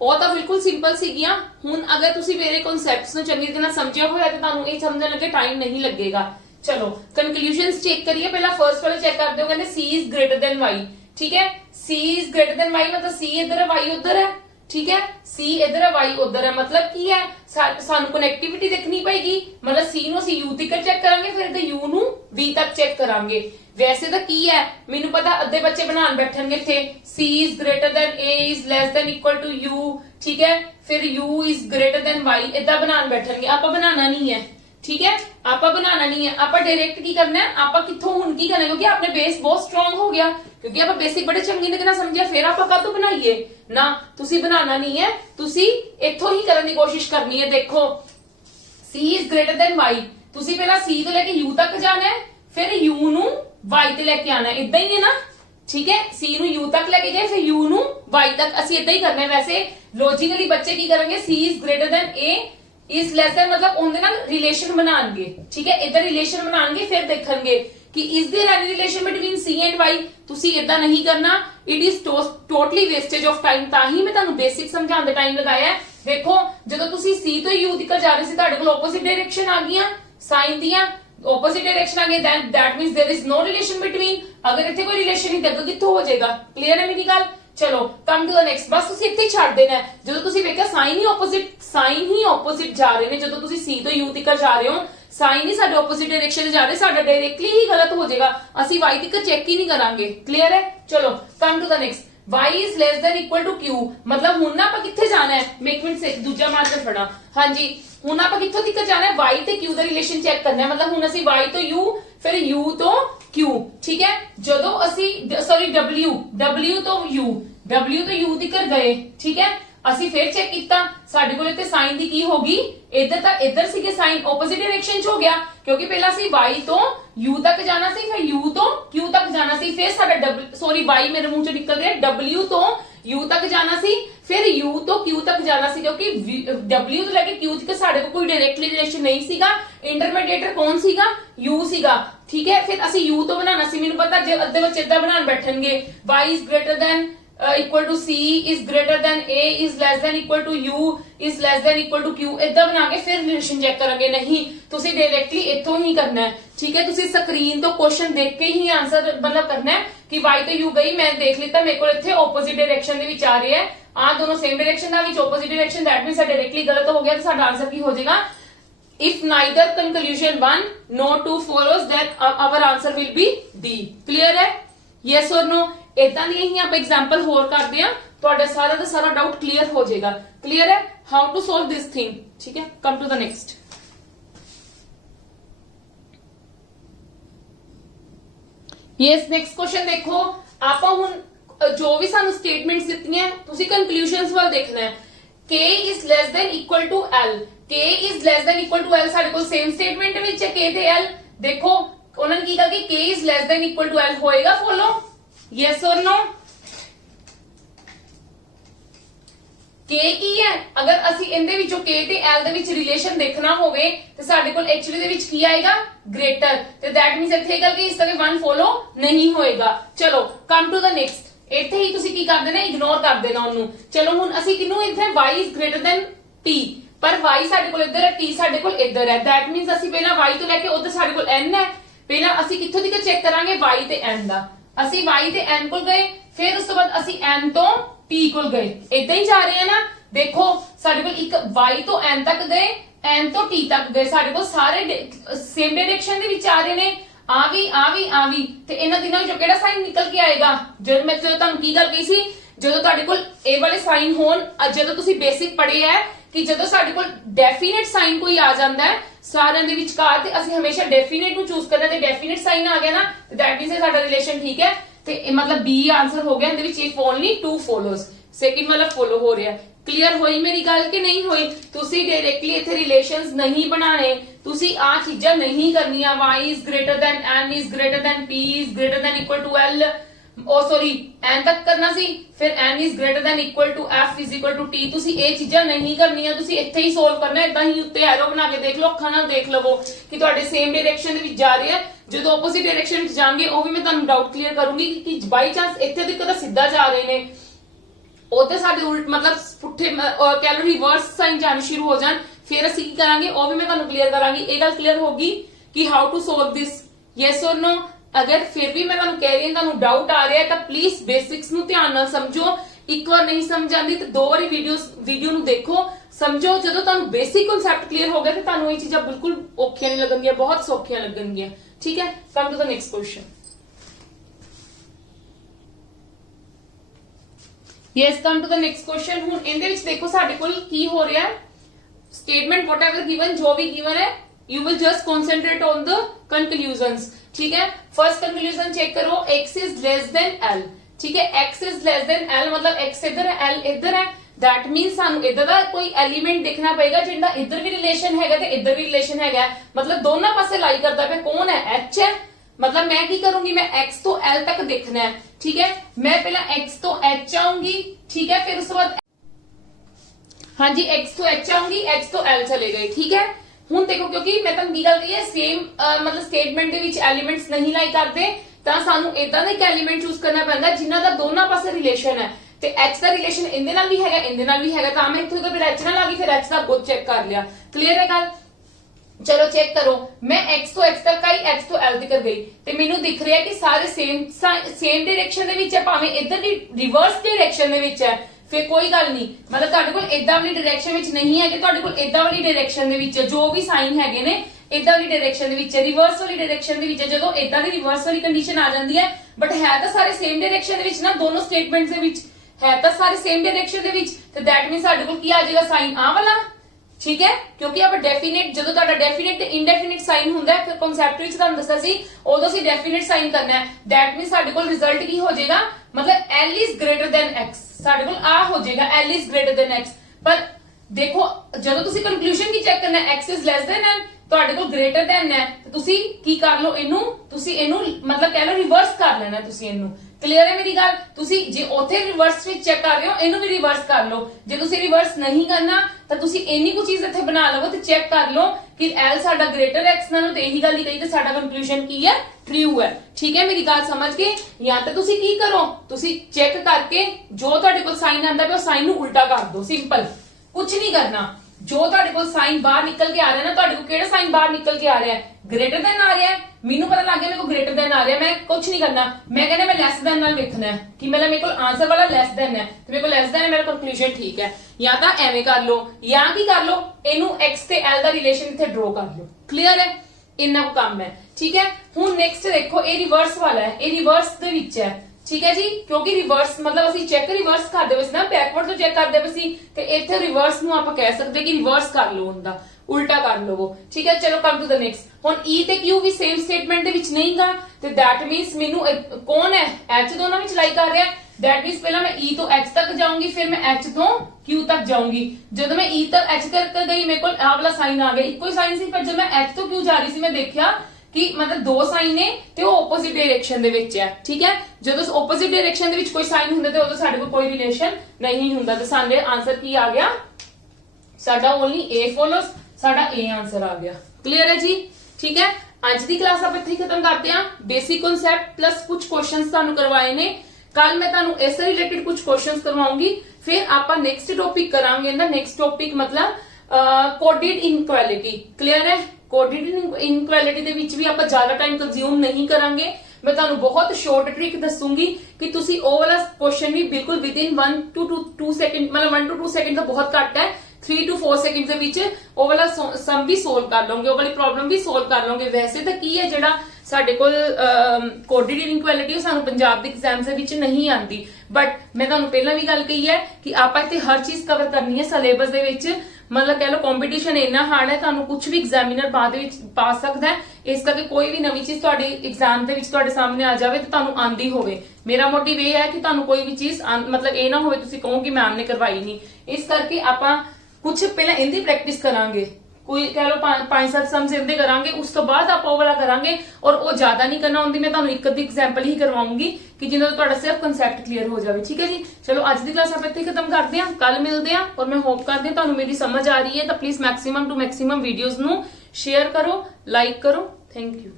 ਉਹ ਤਾਂ ਬਿਲਕੁਲ ਸਿੰਪਲ ਸੀਗੀਆਂ। ਹੁਣ ਅਗਰ ਤੁਸੀਂ ਮੇਰੇ ਕਨਸੈਪਟਸ ਨੂੰ ਚੰਗੀ ਤਰ੍ਹਾਂ ਸਮਝਿਆ ਹੋਇਆ ਤਾਂ ਤੁਹਾਨੂੰ ਇਹ ਸਮਝਣ ਲੱਗੇ ਟਾਈਮ ਨਹੀਂ ਲੱਗੇਗਾ। ਚਲੋ ਕੰਕਲੂਜਨਸ ਚੈੱਕ ਕਰੀਏ। ਪਹਿਲਾਂ ਫਰਸਟ ਵਾਲਾ ਚੈੱਕ ਕਰਦੇ ਹੋ, ਕਹਿੰਦੇ C is greater than Y, ਠੀਕ ਹੈ। C is greater than Y मतलब C इधर है Y उधर है, ठीक है। C इधर है Y उधर है, मतलब ਕੀ ਹੈ, ਸਾਨੂੰ ਕਨੈਕਟੀਵਿਟੀ ਦੇਖਣੀ ਪਏਗੀ। ਮਤਲਬ C ਨੂੰ ਅਸੀਂ U ਤੱਕ ਚੈੱਕ ਕਰਾਂਗੇ, ਫਿਰ ਤੇ U ਨੂੰ V ਤੱਕ ਚੈੱਕ ਕਰਾਂਗੇ। ਵੈਸੇ ਤਾਂ ਕੀ ਹੈ ਮੈਨੂੰ ਪਤਾ ਅੱਧੇ ਬੱਚੇ ਬਣਾਉਣ ਬੈਠਣਗੇ ਇੱਥੇ C is greater than A is less than equal to U, ਠੀਕ ਹੈ, ਫਿਰ U is greater than Y, ਇਦਾਂ ਬਣਾਉਣ ਬੈਠਣਗੇ। ਆਪਾਂ ਬਣਾਉਣਾ ਨਹੀਂ ਹੈ, ਠੀਕ ਹੈ, ਆਪਾਂ ਬਣਾਉਣਾ ਨਹੀਂ ਹੈ। ਆਪਾਂ ਡਾਇਰੈਕਟ ਕੀ ਕਰਨਾ ਹੈ, ਆਪਾਂ ਕਿੱਥੋਂ ਹੁਣ ਕੀ ਕਰਨਾ, ਕਿਉਂਕਿ ਆਪਣੇ ਬੇਸ ਬਹੁਤ ਸਟਰੋਂਗ ਹੋ ਗਿਆ, ਕਿਉਂਕਿ ਆਪਾਂ ਬੇਸਿਕ ਬੜੇ ਚੰਗੀ ਤਰ੍ਹਾਂ ਸਮਝਿਆ, ਫਿਰ ਆਪਾਂ ਕਦੋਂ ਬਣਾਈਏ ਨਾ। ਤੁਸੀਂ ਬਣਾਉਣਾ ਨਹੀਂ ਹੈ, ਤੁਸੀਂ ਇੱਥੋਂ ਹੀ ਕਰਨ ਦੀ ਕੋਸ਼ਿਸ਼ ਕਰਨੀ ਹੈ। ਦੇਖੋ C is greater than Y, ਤੁਸੀਂ ਪਹਿਲਾਂ C ਤੋਂ ਲੈ ਕੇ U ਤੱਕ ਜਾਣਾ ਹੈ, ਫਿਰ U ਨੂੰ Y ਤੇ ਲੈ ਕੇ ਆਣਾ ਹੈ, ਇਦਾਂ ਹੀ ਹੈ ਨਾ, ਠੀਕ ਹੈ। C ਨੂੰ U ਤੱਕ ਲੈ ਕੇ ਜਾਏ, ਫਿਰ U ਨੂੰ Y ਤੱਕ, ਅਸੀਂ ਇਦਾਂ ਹੀ ਕਰਨਾ ਹੈ। ਵੈਸੇ ਲੌਜੀਕਲੀ ਬੱਚੇ ਕੀ ਕਰਨਗੇ, C is greater than A is less than मतलब ਉਹਦੇ ਨਾਲ ਰਿਲੇਸ਼ਨ ਬਣਾਉਣਗੇ, ਠੀਕ ਹੈ, ਇਧਰ ਰਿਲੇਸ਼ਨ ਬਣਾਉਣਗੇ, ਫਿਰ ਦੇਖਣਗੇ ਕਿ is there any relation between C and Y। ਤੁਸੀਂ ਇਦਾਂ ਨਹੀਂ ਕਰਨਾ, it is totally wastage of time. ਤਾਂ ਹੀ ਮੈਂ ਤੁਹਾਨੂੰ ਬੇਸਿਕ ਸਮਝਾਉਣ ਦਾ ਟਾਈਮ ਲਗਾਇਆ ਹੈ। ਦੇਖੋ ਜਦੋਂ ਤੁਸੀਂ C ਤੋਂ U ਤੱਕ ਜਾ ਰਹੇ ਸੀ, ਤੁਹਾਡੇ ਕੋਲ ਆਪੋਜ਼ਿਟ ਡਾਇਰੈਕਸ਼ਨ ਆ ਗਈਆਂ, ਸਾਈਨ ਦੀਆਂ opposite direction आ गई, then that means there is no relation between। अगर इत्थे कोई relation नहीं तो कित्थों हो जाएगा। क्लियर है मेरी गल? चलो come to the next, बस तुसी इत्थे छाड़ देना है। ਜਦੋਂ ਤੁਸੀਂ ਵੇਖਿਆ ਸਾਈਨ ਹੀ opposite ਜਾ ਰਹੇ ਨੇ, ਜਦੋਂ ਤੁਸੀਂ C ਤੋਂ U ਤੱਕ ਜਾ ਰਹੇ ਹੋ, ਸਾਈਨ ਹੀ ਸਾਡੇ opposite direction ਜਾ ਰਹੇ, ਸਾਡਾ ਡਾਇਰੈਕਟਲੀ ਹੀ ਗਲਤ ਹੋ ਜਾਏਗਾ, ਅਸੀਂ Y ਤੱਕ ਚੈੱਕ ਹੀ ਨਹੀਂ ਕਰਾਂਗੇ। ਕਲੀਅਰ ਹੈ? ਚਲੋ come to the next, y is less than equal to q, मतलब ਹੁਣ ਆਪਾਂ ਕਿੱਥੇ ਜਾਣਾ ਹੈ, ਮੈਂ ਇੱਕ ਮਿੰਟ ਸੇ ਦੂਜਾ ਮਾਰਕਰ ਫੜਾ। ਹਾਂਜੀ ਹੁਣ ਆਪਾਂ ਕਿੱਥੋਂ ਤੱਕ ਜਾਣਾ ਹੈ, y ਤੇ q ਦਾ ਰਿਲੇਸ਼ਨ ਚੈੱਕ ਕਰਨਾ ਹੈ। मतलब ਹੁਣ ਅਸੀਂ y ਤੋਂ u ਫਿਰ u ਤੋਂ q, ठीक है। ਜਦੋਂ ਅਸੀਂ ਸੌਰੀ w ਤੋਂ u ਤੱਕ ਗਏ, ठीक है, ਅਸੀਂ ਫਿਰ ਚੈੱਕ ਕੀਤਾ, ਸਾਡੇ ਕੋਲ ਇੱਥੇ ਸਾਈਨ ਦੀ ਕੀ ਹੋਗੀ, ਇੱਧਰ ਤਾਂ ਇੱਧਰ ਸੀਗੇ ਸਾਈਨ, ਆਪੋਜ਼ਿਟ ਡਾਇਰੈਕਸ਼ਨ ਚ ਹੋ ਗਿਆ, ਕਿਉਂਕਿ ਪਹਿਲਾਂ ਅਸੀਂ y ਤੋਂ u तक जाना सी, फिर u तो q तक जाना सी, फिर साडा y मेरे मुंह चों निकल गया, w तो u तक जाना सी, फिर u तो q तक जाना सी, क्योंकि w तो लेके q तक साडे को कोई डायरेक्टली रिलेशन नहीं सीगा, इंटरमीडिएटर कौन सीगा, u सीगा, ठीक है। फिर असि u तो बनाना सी, मैनूं पता जे अद्धे बच्चे इदां बनान बैठणगे, y is greater than equal to c is greater than a is less than equal to u is less than equal to q, इदां बना के फिर रिलेशन चेक करांगे। नहीं, तुसी डायरेक्टली इथों ही करना है, ठीक है। तुसी स्क्रीन तो क्वेश्चन देख के ही आंसर मतलब करना है कि y तो u गई, मैं देख लिता मेरे को इत्थे ऑपोजिट डायरेक्शन दे विच आ रही है, आ दोनों सेम डायरेक्शन दा विच opposite direction, that means directly गलत हो गया, तो साडा आंसर की हो जाएगा, if neither conclusion 1 no 2 follows then our answer will be D। Clear है? yes or no? इदां दी ही आप एग्जांपल होर करदे आ, ਤੁਹਾਡਾ ਸਾਰਾ ਦਾ ਸਾਰਾ डाउट क्लियर हो जाएगा। क्लियर है how to solve this thing, ठीक है। Come to the next. Yes next question देखो, ਆਪਾਂ ਹੁਣ ਜੋ ਵੀ ਸਾਨੂੰ ਸਟੇਟਮੈਂਟਸ ਦਿੱਤੀਆਂ ਤੁਸੀਂ ਕੰਕਲੂਜਨਸ ਵੱਲ ਦੇਖਣਾ ਹੈ। k is less than equal to l, k is less than equal to l ਸਾਡੇ ਕੋਲ ਸੇਮ ਸਟੇਟਮੈਂਟ ਵਿੱਚ ਹੈ k ਤੇ l। ਦੇਖੋ ਉਹਨਾਂ ਨੇ ਕੀ ਕਿਹਾ ਕਿ k is less than equal to l ਹੋਏਗਾ, follow yes or no? k ਕੀ ਹੈ, ਅਗਰ ਅਸੀਂ ਇਹਦੇ ਵਿੱਚੋਂ k ਤੇ l ਦੇ ਵਿੱਚ ਰਿਲੇਸ਼ਨ ਦੇਖਣਾ ਹੋਵੇ ਤੇ ਸਾਡੇ ਕੋਲ ਐਕਚੁਅਲੀ ਦੇ ਵਿੱਚ ਕੀ ਆਏਗਾ, ਗ੍ਰੇਟਰ, ਤੇ ਦੈਟ ਮੀਨਸ ਇੱਥੇ ਗੱਲ ਕਿ ਇਸ ਤਰ੍ਹਾਂ 1 ਫੋਲੋ ਨਹੀਂ ਹੋਏਗਾ। ਚਲੋ ਕਮ ਟੂ ਦ ਨੈਕਸਟ। ਇੱਥੇ ਹੀ ਤੁਸੀਂ ਕੀ ਕਰ ਦੇਣਾ, ਇਗਨੋਰ ਕਰ ਦੇਣਾ ਉਹਨੂੰ। ਚਲੋ ਹੁਣ ਅਸੀਂ ਕਿਹਨੂੰ ਇੱਥੇ y is greater than t, ਪਰ y ਸਾਡੇ ਕੋਲ ਇੱਧਰ ਹੈ, t ਸਾਡੇ ਕੋਲ ਇੱਧਰ ਹੈ, ਦੈਟ ਮੀਨਸ ਅਸੀਂ ਪਹਿਲਾਂ y ਤੋਂ ਲੈ ਕੇ ਉੱਧਰ ਸਾਡੇ ਕੋਲ n ਹੈ, ਪਹਿਲਾਂ ਅਸੀਂ ਕਿੱਥੋਂ ਦੀ ਚੈੱਕ ਕਰਾਂਗੇ y ਤੇ n ਦਾ। ਅਸੀਂ y ਤੇ n ਕੋਲ ਗਏ, ਫਿਰ ਉਸ ਤੋਂ ਬਾਅਦ ਅਸੀਂ n ਤੋਂ t ਕੋਲ ਗਏ, ਇਦਾਂ ਹੀ ਜਾ ਰਹੇ ਆ ਨਾ। ਦੇਖੋ ਸਾਡੇ ਕੋਲ ਇੱਕ y ਤੋਂ n ਤੱਕ ਗਏ, n ਤੋਂ t ਤੱਕ ਗਏ, ਸਾਡੇ ਕੋਲ ਸਾਰੇ ਸੇਮ ਡਾਇਰੈਕਸ਼ਨ ਦੇ ਵਿੱਚ ਆ ਰਹੇ ਨੇ, ਆ ਵੀ ਤੇ ਇਹਨਾਂ ਦਿਨਾਂ ਵਿੱਚੋਂ ਕਿਹੜਾ ਸਾਈਨ ਨਿਕਲ ਕੇ ਆਏਗਾ। ਜਦੋਂ ਮੈਂ ਤੁਹਾਨੂੰ ਕੀ ਗੱਲ ਕਹੀ ਸੀ, ਜਦੋਂ ਤੁਹਾਡੇ ਕੋਲ ਇਹ ਵਾਲੇ ਸਾਈਨ ਹੋਣ, ਜਦੋਂ ਤੁਸੀਂ ਬੇਸਿਕ ਪੜ੍ਹੇ ਹੈ ਕਿ ਜਦੋਂ ਸਾਡੇ ਕੋਲ ਡੈਫੀਨਿਟ ਸਾਈਨ ਕੋਈ ਆ ਜਾਂਦਾ ਹੈ ਸਾਰਿਆਂ ਦੇ ਵਿਚਕਾਰ, ਤੇ ਅਸੀਂ ਹਮੇਸ਼ਾ ਡੈਫੀਨਿਟ ਨੂੰ ਚੂਜ਼ ਕਰਨਾ, ਤੇ ਡੈਫੀਨਿਟ ਸਾਈਨ ਆ ਗਿਆ ਨਾ, ਤੇ ਦੈਟ ਮੀਨਸ ਸਾਡਾ ਰਿਲੇਸ਼ਨ ਠੀਕ ਹੈ, ਤੇ ਮਤਲਬ ਬੀ ਆਂਸਰ ਹੋ ਗਿਆ। ਇਹਦੇ ਵਿੱਚ ਇਫ ਓਨਲੀ 2 ਫੋਲੋਸ, ਸੈਕਿੰਡ ਵਾਲਾ ਫੋਲੋ ਹੋ ਰਿਹਾ। क्लियर होई मेरी गल कि नहीं होई? तुसी डायरेक्टली इथे रिलेशंस नहीं बनाने, तुसी आ चीजां नहीं करनियां। y is greater than n is greater than p is greater than equal to l, oh sorry n तक करना सी, फिर n is greater than equal to f is equal to t। तुसी ਇਹ ਚੀਜ਼ਾਂ नहीं करनियां, तुसी ਇੱਥੇ ਹੀ ਸੋਲਵ ਕਰਨਾ। ਇਦਾਂ ਹੀ ਉੱਤੇ ਐਰੋ ਬਣਾ ਕੇ ਦੇਖ ਲਓ, ਅੱਖਾਂ ਨਾਲ ਦੇਖ ਲਵੋ ਕਿ ਤੁਹਾਡੇ ਸੇਮ ਡਾਇਰੈਕਸ਼ਨ ਦੇ ਵਿੱਚ ਜਾ ਰਹੇ ਆ। ਜਦੋਂ ਆਪੋਜ਼ਿਟ ਡਾਇਰੈਕਸ਼ਨ ਵਿੱਚ ਜਾਣਗੇ ਉਹ ਵੀ ਮੈਂ ਤੁਹਾਨੂੰ ਡਾਊਟ ਕਲੀਅਰ ਕਰੂੰਗੀ ਕਿ ਬਾਈ ਚਾਂਸ ਇੱਥੇ ਦੀ ਕਦਾ ਸਿੱਧਾ ਜਾ ਰਹੇ ਨੇ, ਉਹਦੇ ਸਾਡੇ ਉਲਟ ਮਤਲਬ ਪੁੱਠੇ ਕਹਿ ਲਓ ਰਿਵਰਸ ਸਾਈਨ ਜਾਣੇ ਸ਼ੁਰੂ ਹੋ ਜਾਣ, ਫਿਰ ਅਸੀਂ ਕੀ ਕਰਾਂਗੇ ਉਹ ਵੀ ਮੈਂ ਤੁਹਾਨੂੰ ਕਲੀਅਰ ਕਰਾਂਗੀ। ਇਹ ਗੱਲ ਕਲੀਅਰ ਹੋਗੀ ਕਿ how to solve this, yes or no? ਅਗਰ ਫਿਰ ਵੀ ਮੈਂ ਤੁਹਾਨੂੰ ਕਹਿ ਰਹੀ ਹਾਂ ਤੁਹਾਨੂੰ ਡਾਊਟ ਆ ਰਿਹਾ ਤਾਂ ਪਲੀਜ਼ ਬੇਸਿਕਸ ਨੂੰ ਧਿਆਨ ਨਾਲ ਸਮਝੋ। ਇੱਕ ਵਾਰ ਨਹੀਂ ਸਮਝ ਆਉਂਦੀ ਤਾਂ 2 ਵਾਰੀ ਵੀਡੀਓ ਨੂੰ ਦੇਖੋ, ਸਮਝੋ। ਜਦੋਂ ਤੁਹਾਨੂੰ ਬੇਸਿਕ ਕਨਸੈਪਟ ਕਲੀਅਰ ਹੋ ਗਿਆ ਤਾਂ ਤੁਹਾਨੂੰ ਇਹ ਚੀਜ਼ਾਂ ਬਿਲਕੁਲ ਔਖੀਆਂ ਨਹੀਂ ਲੱਗਣਗੀਆਂ, ਬਹੁਤ ਸੌਖੀਆਂ ਲੱਗਣਗੀਆਂ। ਠੀਕ ਹੈ, come to the next question. yes come to the next question। ਹੁਣ ਇਹਦੇ ਵਿੱਚ ਦੇਖੋ ਸਾਡੇ ਕੋਲ ਕੀ ਹੋ ਰਿਹਾ ਹੈ, statement whatever given, ਜੋ ਵੀ given ਹੈ you will just concentrate on the conclusions। ठीक है, फर्स्ट कंक्लूजन चेक करो, x is less than l। ठीक है, x is less than l मतलब x इधर है l इधर है, दैट मींस ਸਾਨੂੰ ਇਧਰ ਦਾ ਕੋਈ ਐਲੀਮੈਂਟ ਦੇਖਣਾ ਪਏਗਾ ਜਿਹਦਾ ਇਧਰ ਵੀ ਰਿਲੇਸ਼ਨ ਹੈਗਾ ਤੇ ਇਧਰ ਵੀ ਰਿਲੇਸ਼ਨ ਹੈਗਾ, मतलब ਦੋਨਾਂ ਪਾਸੇ ਲਾਈ ਕਰਦਾ ਪਿਆ। ਕੌਣ ਹੈ? h ਹੈ। मतलब मैं की करूंगी, मैं x तो l तक देखना है। ठीक है, मैं पहला x तो h आऊंगी, ठीक है, फिर उसके बाद हाँ जी x तो h आऊंगी, h तो l चले गए। ठीक है, ਹੁਣ ਦੇਖੋ ਕਿਉਂਕਿ ਮੈਂ ਤੁਹਾਨੂੰ ਕੀ ਗੱਲ ਕਹੀ ਹੈ, ਸੇਮ ਮਤਲਬ ਸਟੇਟਮੈਂਟ ਦੇ ਵਿੱਚ ਐਲੀਮੈਂਟਸ ਨਹੀਂ ਲਾਈ ਕਰਦੇ ਤਾਂ ਸਾਨੂੰ ਇਦਾਂ ਦਾ ਇੱਕ ਐਲੀਮੈਂਟ ਚੂਜ਼ ਕਰਨਾ ਪੈਂਦਾ ਜਿਨ੍ਹਾਂ ਦਾ ਦੋਨਾਂ ਪਾਸੇ ਰਿਲੇਸ਼ਨ ਹੈ, ਤੇ h ਦਾ ਰਿਲੇਸ਼ਨ ਇਹਦੇ ਨਾਲ ਵੀ ਹੈਗਾ ਇਹਦੇ ਨਾਲ ਵੀ ਹੈਗਾ, ਤਾਂ ਮੈਂ ਇੱਥੋਂ ਫਿਰ h ਨਾਲ ਆ ਗਈ, ਫਿਰ h ਦਾ ਗੁੱਡ ਚੈੱਕ ਕਰ ਲਿਆ। ਕਲੀਅਰ ਹੈ ਗੱਲ? चलो चेक करो, मैं x तो h तक आई, h तो l तक गई, ते मेनू दिख रहा है कि सारे सेम डायरेक्शन दे विच है, भावें इधर दी रिवर्स डायरेक्शन दे विच है, फिर कोई गल नहीं। मतलब तुहाडे कोल इदां वाली डायरेक्शन विच नहीं है कि तुहाडे कोल इदां वाली डायरेक्शन दे विच जो भी साइन हैगे ने इदां वाली डायरेक्शन दे विच, रिवर्स वाली डायरेक्शन दे विच जदों इदां दी रिवर्स वाली कंडीशन आ जांदी है, बट है तां सारे सेम डायरेक्शन दे विच ना, दोनों स्टेटमेंट्स दे विच है तां सारे सेम डायरेक्शन दे विच, ते दैट मींस साडे कोल की आ जाएगा साइन आ वाला। ठीक है, क्योंकि आप डेफिनेट जो तुहाडा डेफिनेट ते इनडेफिनेट साइन हुंदा है, फिर कांसेप्ट विच तुहानू दस्सिया सी उदों सी डेफिनेट साइन करना है, दैट मींस साडे कोल रिजल्ट की हो जाएगा, मतलब l is greater then x, साडे कोल आ हो जाएगा l is greater then x। पर देखो जदों तुसी कंक्लूजन की चेक करना है x is less then n, ਤੁਹਾਡੇ ਕੋਲ ਗ੍ਰੇਟਰ ਦੈਨ ਹੈ ਤੇ ਤੁਸੀਂ ਕੀ ਕਰ ਲਓ, ਇਹਨੂੰ ਮਤਲਬ ਕਹਿ ਲਓ ਰਿਵਰਸ ਕਰ ਲੈਣਾ ਤੁਸੀਂ ਇਹਨੂੰ। ਕਲੀਅਰ ਹੈ ਮੇਰੀ ਗੱਲ? ਤੁਸੀਂ ਜੇ ਉੱਥੇ ਰਿਵਰਸ ਵਿੱਚ ਚੈੱਕ ਕਰ ਰਹੇ ਹੋ, ਇਹਨੂੰ ਵੀ ਰਿਵਰਸ ਕਰ ਲਓ। ਜੇ ਤੁਸੀਂ ਰਿਵਰਸ ਨਹੀਂ ਕਰਨਾ ਤਾਂ ਤੁਸੀਂ ਇੰਨੀ ਕੁ ਚੀਜ਼ ਇੱਥੇ ਬਣਾ ਲਵੋ ਤੇ ਚੈੱਕ ਕਰ ਲਓ ਕਿ L ਸਾਡਾ ਗ੍ਰੇਟਰ x ਨਾਲੋਂ, ਤੇ ਇਹੀ ਗੱਲ ਹੀ ਕਹੀ ਤੇ ਸਾਡਾ ਕੰਕਲੂਜਨ ਕੀ ਹੈ, ਟਰੂ ਹੈ। ਠੀਕ ਹੈ ਮੇਰੀ ਗੱਲ ਸਮਝ ਕੇ? ਜਾਂ ਤਾਂ ਤੁਸੀਂ ਕੀ ਕਰੋ, ਤੁਸੀਂ ਚੈੱਕ ਕਰਕੇ ਜੋ ਤੁਹਾਡੇ ਕੋਲ ਸਾਈਨ ਆਂਦਾ ਪਿਆ ਉਹ ਸਾਈਨ ਨੂੰ ਉਲਟਾ ਕਰ ਦਿਓ, ਸਿੰਪਲ, ਕੁਝ ਨਹੀਂ ਕਰਨਾ। ਜੋ ਤੁਹਾਡੇ ਕੋਲ ਸਾਈਨ ਬਾਹਰ ਨਿਕਲ ਕੇ ਆ ਰਿਹਾ ਨਾ, ਤੁਹਾਡੇ ਕੋਲ ਕਿਹੜਾ ਸਾਈਨ ਬਾਹਰ ਨਿਕਲ ਕੇ ਆ ਰਿਹਾ ਹੈ, ਗ੍ਰੇਟਰ ਦੈਨ ਆ ਰਿਹਾ ਹੈ। ਮੈਨੂੰ ਪਤਾ ਲੱਗ ਗਿਆ ਮੇਰੇ ਕੋਲ ਗ੍ਰੇਟਰ ਦੈਨ ਆ ਰਿਹਾ, ਮੈਂ ਕੁਝ ਨਹੀਂ ਕਰਨਾ, ਮੈਂ ਕਹਿੰਦਾ ਮੈਂ ਲੈਸ ਦੈਨ ਨਾਲ ਵੇਖਣਾ ਹੈ ਕਿ ਮੇਰੇ ਕੋਲ ਆਨਸਰ ਵਾਲਾ ਲੈਸ ਦੈਨ ਹੈ ਤੇ ਮੇਰੇ ਕੋਲ ਲੈਸ ਦੈਨ ਹੈ, ਮੇਰਾ ਕੰਕਲੂਜਨ ਠੀਕ ਹੈ। ਜਾਂ ਤਾਂ ਐਵੇਂ ਕਰ ਲਓ, ਜਾਂ ਕੀ ਕਰ ਲਓ, ਇਹਨੂੰ x ਤੇ l ਦਾ ਰਿਲੇਸ਼ਨ ਇੱਥੇ ਡਰਾ ਕਰ ਲਓ। ਕਲੀਅਰ ਹੈ? ਇੰਨਾ ਕੁ ਕੰਮ ਹੈ। ਠੀਕ ਹੈ, ਹੁਣ ਨੈਕਸਟ ਦੇਖੋ, ਇਹ ਰਿਵਰਸ ਵਾਲਾ ਹੈ, ਇਹ ਰਿਵਰਸ ਦੇ ਵਿੱਚ ਹੈ। ਠੀਕ ਹੈ ਜੀ, ਕਿਉਂਕਿ ਰਿਵਰਸ ਮਤਲਬ ਅਸੀਂ ਚੈੱਕ ਰਿਵਰਸ ਕਰਦੇ ਪਏ ਸੀ ਨਾ, ਬੈਕਵਰਡ ਤੋਂ ਚੈੱਕ ਕਰਦੇ ਪਏ ਸੀ, ਤੇ ਇੱਥੇ ਰਿਵਰਸ ਨੂੰ ਆਪਾਂ ਕਹਿ ਸਕਦੇ ਕਿ ਰਿਵਰਸ ਕਰ ਲਓ, ਹੁੰਦਾ ਉਲਟਾ ਕਰ ਲਵੋ। ਠੀਕ ਹੈ, ਚਲੋ ਕਮ ਟੂ ਦ ਨੈਕਸਟ। ਹੁਣ E ਤੇ Q ਵੀ ਸੇਮ ਸਟੇਟਮੈਂਟ ਦੇ ਵਿੱਚ ਨਹੀਂਗਾ, ਤੇ ਦੈਟ ਮੀਨਸ ਮੈਨੂੰ ਕੌਣ ਹੈ, H ਦੋਨਾਂ ਵਿੱਚ ਲਾਈ ਕਰ ਰਿਹਾ। ਦੈਟ ਮੀਨਸ ਪਹਿਲਾਂ ਮੈਂ E ਤੋਂ H ਤੱਕ ਜਾਊਂਗੀ, ਫਿਰ ਮੈਂ H ਤੋਂ Q ਤੱਕ ਜਾਊਂਗੀ। ਜਦੋਂ ਮੈਂ E ਤੋਂ H ਤੱਕ ਗਈ, ਮੇਰੇ ਕੋਲ ਆਹ ਵਾਲਾ ਸਾਈਨ ਆ ਗਿਆ, ਇੱਕੋ ਹੀ ਸਾਈਨ ਸੀ, ਪਰ ਜਦ ਮੈਂ H ਤੋਂ Q ਜਾ ਰਹੀ ਸੀ, ਮੈਂ ਦੇਖਿਆ ਕਿ ਮਤਲਬ ਦੋ ਸਾਈਨ ਨੇ ਤੇ ਉਹ ਆਪੋਜ਼ਿਟ ਡਾਇਰੈਕਸ਼ਨ ਦੇ ਵਿੱਚ ਹੈ। ਠੀਕ ਹੈ, ਜਦੋਂ ਆਪੋਜ਼ਿਟ ਡਾਇਰੈਕਸ਼ਨ ਦੇ ਵਿੱਚ ਕੋਈ ਸਾਈਨ ਹੁੰਦਾ ਤੇ ਉਦੋਂ ਸਾਡੇ ਕੋਲ ਕੋਈ ਰਿਲੇਸ਼ਨ ਨਹੀਂ ਹੁੰਦਾ, ਤੇ ਸਾਡੇ ਆਨਸਰ ਕੀ ਆ ਗਿਆ, ਸਾਡਾ ਓਨਲੀ A ਫੋਲੋਸ, ਸਾਡਾ A ਆਨਸਰ ਆ ਗਿਆ। ਕਲੀਅਰ ਹੈ ਜੀ? ਠੀਕ ਹੈ, ਅੱਜ ਦੀ ਕਲਾਸ ਆਪਾਂ ਇੱਥੇ ਖਤਮ ਕਰਦੇ ਹਾਂ। ਬੇਸਿਕ ਕਨਸੈਪਟ ਪਲੱਸ ਕੁਝ ਕੁਐਸਚਨਸ ਤੁਹਾਨੂੰ ਕਰਵਾਏ ਨੇ। ਕੱਲ ਮੈਂ ਤੁਹਾਨੂੰ ਇਸ ਰਿਲੇਟਡ ਕੁਝ ਕੁਐਸਚਨਸ ਕਰਵਾਉਂਗੀ, ਫਿਰ ਆਪਾਂ ਨੈਕਸਟ ਟੌਪਿਕ ਕਰਾਂਗੇ ਨਾ। ਨੈਕਸਟ ਟੌਪਿਕ ਮਤਲਬ ਕੋਡਿਡ ਇਨਇਕੁਐਲਿਟੀ। ਕਲੀਅਰ ਹੈ? ਕੋਡਿਡ ਇਨਇਕੁਐਲਿਟੀ ਦੇ ਵਿੱਚ ਵੀ ਆਪਾਂ ਜ਼ਿਆਦਾ ਟਾਈਮ ਕੰਜ਼ਿਊਮ ਨਹੀਂ ਕਰਾਂਗੇ। ਮੈਂ ਤੁਹਾਨੂੰ ਬਹੁਤ ਸ਼ਾਰਟ ਟ੍ਰਿਕ ਦੱਸੂਗੀ ਕਿ ਤੁਸੀਂ ਉਹ ਵਾਲਾ ਕੁਐਸਚਨ ਵੀ ਬਿਲਕੁਲ ਵਿਦਿਨ 1 to 2 ਸੈਕਿੰਡ, ਮਤਲਬ 1 to 2 ਸੈਕਿੰਡ ਤਾਂ ਬਹੁਤ ਘੱਟ ਹੈ, 3 to 4 ਸੈਕਿੰਡ ਦੇ ਵਿੱਚ ਉਹ ਵਾਲਾ ਸਮ ਵੀ ਸੋਲਵ ਕਰ ਲਓਗੇ, ਉਹ ਵਾਲੀ ਪ੍ਰੋਬਲਮ ਵੀ ਸੋਲਵ ਕਰ ਲਓਗੇ। ਵੈਸੇ ਤਾਂ ਕੀ ਹੈ, ਜਿਹੜਾ ਸਾਡੇ ਕੋਲ ਕੋਡਿਡ ਇਨਇਕੁਐਲਿਟੀ ਉਹ ਸਾਨੂੰ ਪੰਜਾਬ ਦੇ ਐਗਜ਼ਾਮਸ ਦੇ ਵਿੱਚ ਨਹੀਂ ਆਉਂਦੀ, ਬਟ ਮੈਂ ਤੁਹਾਨੂੰ ਪਹਿਲਾਂ ਵੀ ਗੱਲ ਕਹੀ ਹੈ ਕਿ ਆਪਾਂ ਇੱਥੇ ਹਰ ਚੀਜ਼ ਕਵਰ ਕਰਨੀ ਹੈ ਸਿਲੇਬਸ ਦੇ ਵਿੱਚ। ਮਤਲਬ ਕਹਿ ਲਓ ਕੰਪੀਟੀਸ਼ਨ ਇੰਨਾ ਹਾਰਡ ਹੈ, ਤੁਹਾਨੂੰ ਕੁਝ ਵੀ ਐਗਜ਼ਾਮੀਨਰ ਬਾਅਦ ਦੇ ਵਿੱਚ ਪਾ ਸਕਦਾ ਹੈ। ਇਸ ਕਰਕੇ ਕੋਈ ਵੀ ਨਵੀਂ ਚੀਜ਼ ਤੁਹਾਡੇ ਐਗਜ਼ਾਮ ਦੇ ਵਿੱਚ ਤੁਹਾਡੇ ਸਾਹਮਣੇ ਆ ਜਾਵੇ ਤੇ ਤੁਹਾਨੂੰ ਆਂਦੀ ਹੋਵੇ। ਮੇਰਾ ਮੋਟਿਵ ਇਹ ਹੈ ਕਿ ਤੁਹਾਨੂੰ ਕੋਈ ਵੀ ਚੀਜ਼ ਮਤਲਬ ਇਹ ਨਾ ਹੋਵੇ ਤੁਸੀਂ ਕਹੋ ਕਿ ਮੈਮ ਨੇ ਕਰਵਾਈ ਨਹੀਂ। ਇਸ ਕਰਕੇ ਆਪਾਂ ਕੁਝ ਪਹਿਲਾਂ ਇਹਦੀ ਪ੍ਰੈਕਟਿਸ ਕਰਾਂਗੇ, ਕੋਈ ਕਹਿ ਲਓ 5-7 ਸਮਸ ਇਹਦੇ ਕਰਾਂਗੇ, ਉਸ ਤੋਂ ਬਾਅਦ ਆਪਾਂ ਉਹ ਵਾਲਾ ਕਰਾਂਗੇ। ਔਰ ਉਹ ਜ਼ਿਆਦਾ ਨਹੀਂ ਕਰਨਾ ਹੁੰਦੀ, ਮੈਂ ਤੁਹਾਨੂੰ ਇੱਕ ਅੱਧੀ ਐਗਜ਼ਾਮਪਲ ਹੀ ਕਰਵਾਉਂਗੀ ਕਿ ਜਿਹਨਾਂ ਤੋਂ ਤੁਹਾਡਾ ਸਿਰਫ ਕਨਸੈਪਟ ਕਲੀਅਰ ਹੋ ਜਾਵੇ। ਠੀਕ ਹੈ ਜੀ, ਚਲੋ ਅੱਜ ਦੀ ਕਲਾਸ ਆਪਾਂ ਇੱਥੇ ਖਤਮ ਕਰਦੇ ਹਾਂ, ਕੱਲ ਮਿਲਦੇ ਹਾਂ। ਔਰ ਮੈਂ ਹੋਪ ਕਰਦੀ ਹਾਂ ਤੁਹਾਨੂੰ ਮੇਰੀ ਸਮਝ ਆ ਰਹੀ ਹੈ, ਤਾਂ please maximum to maximum videos ਨੂੰ ਸ਼ੇਅਰ ਕਰੋ, ਲਾਈਕ ਕਰੋ। Thank you.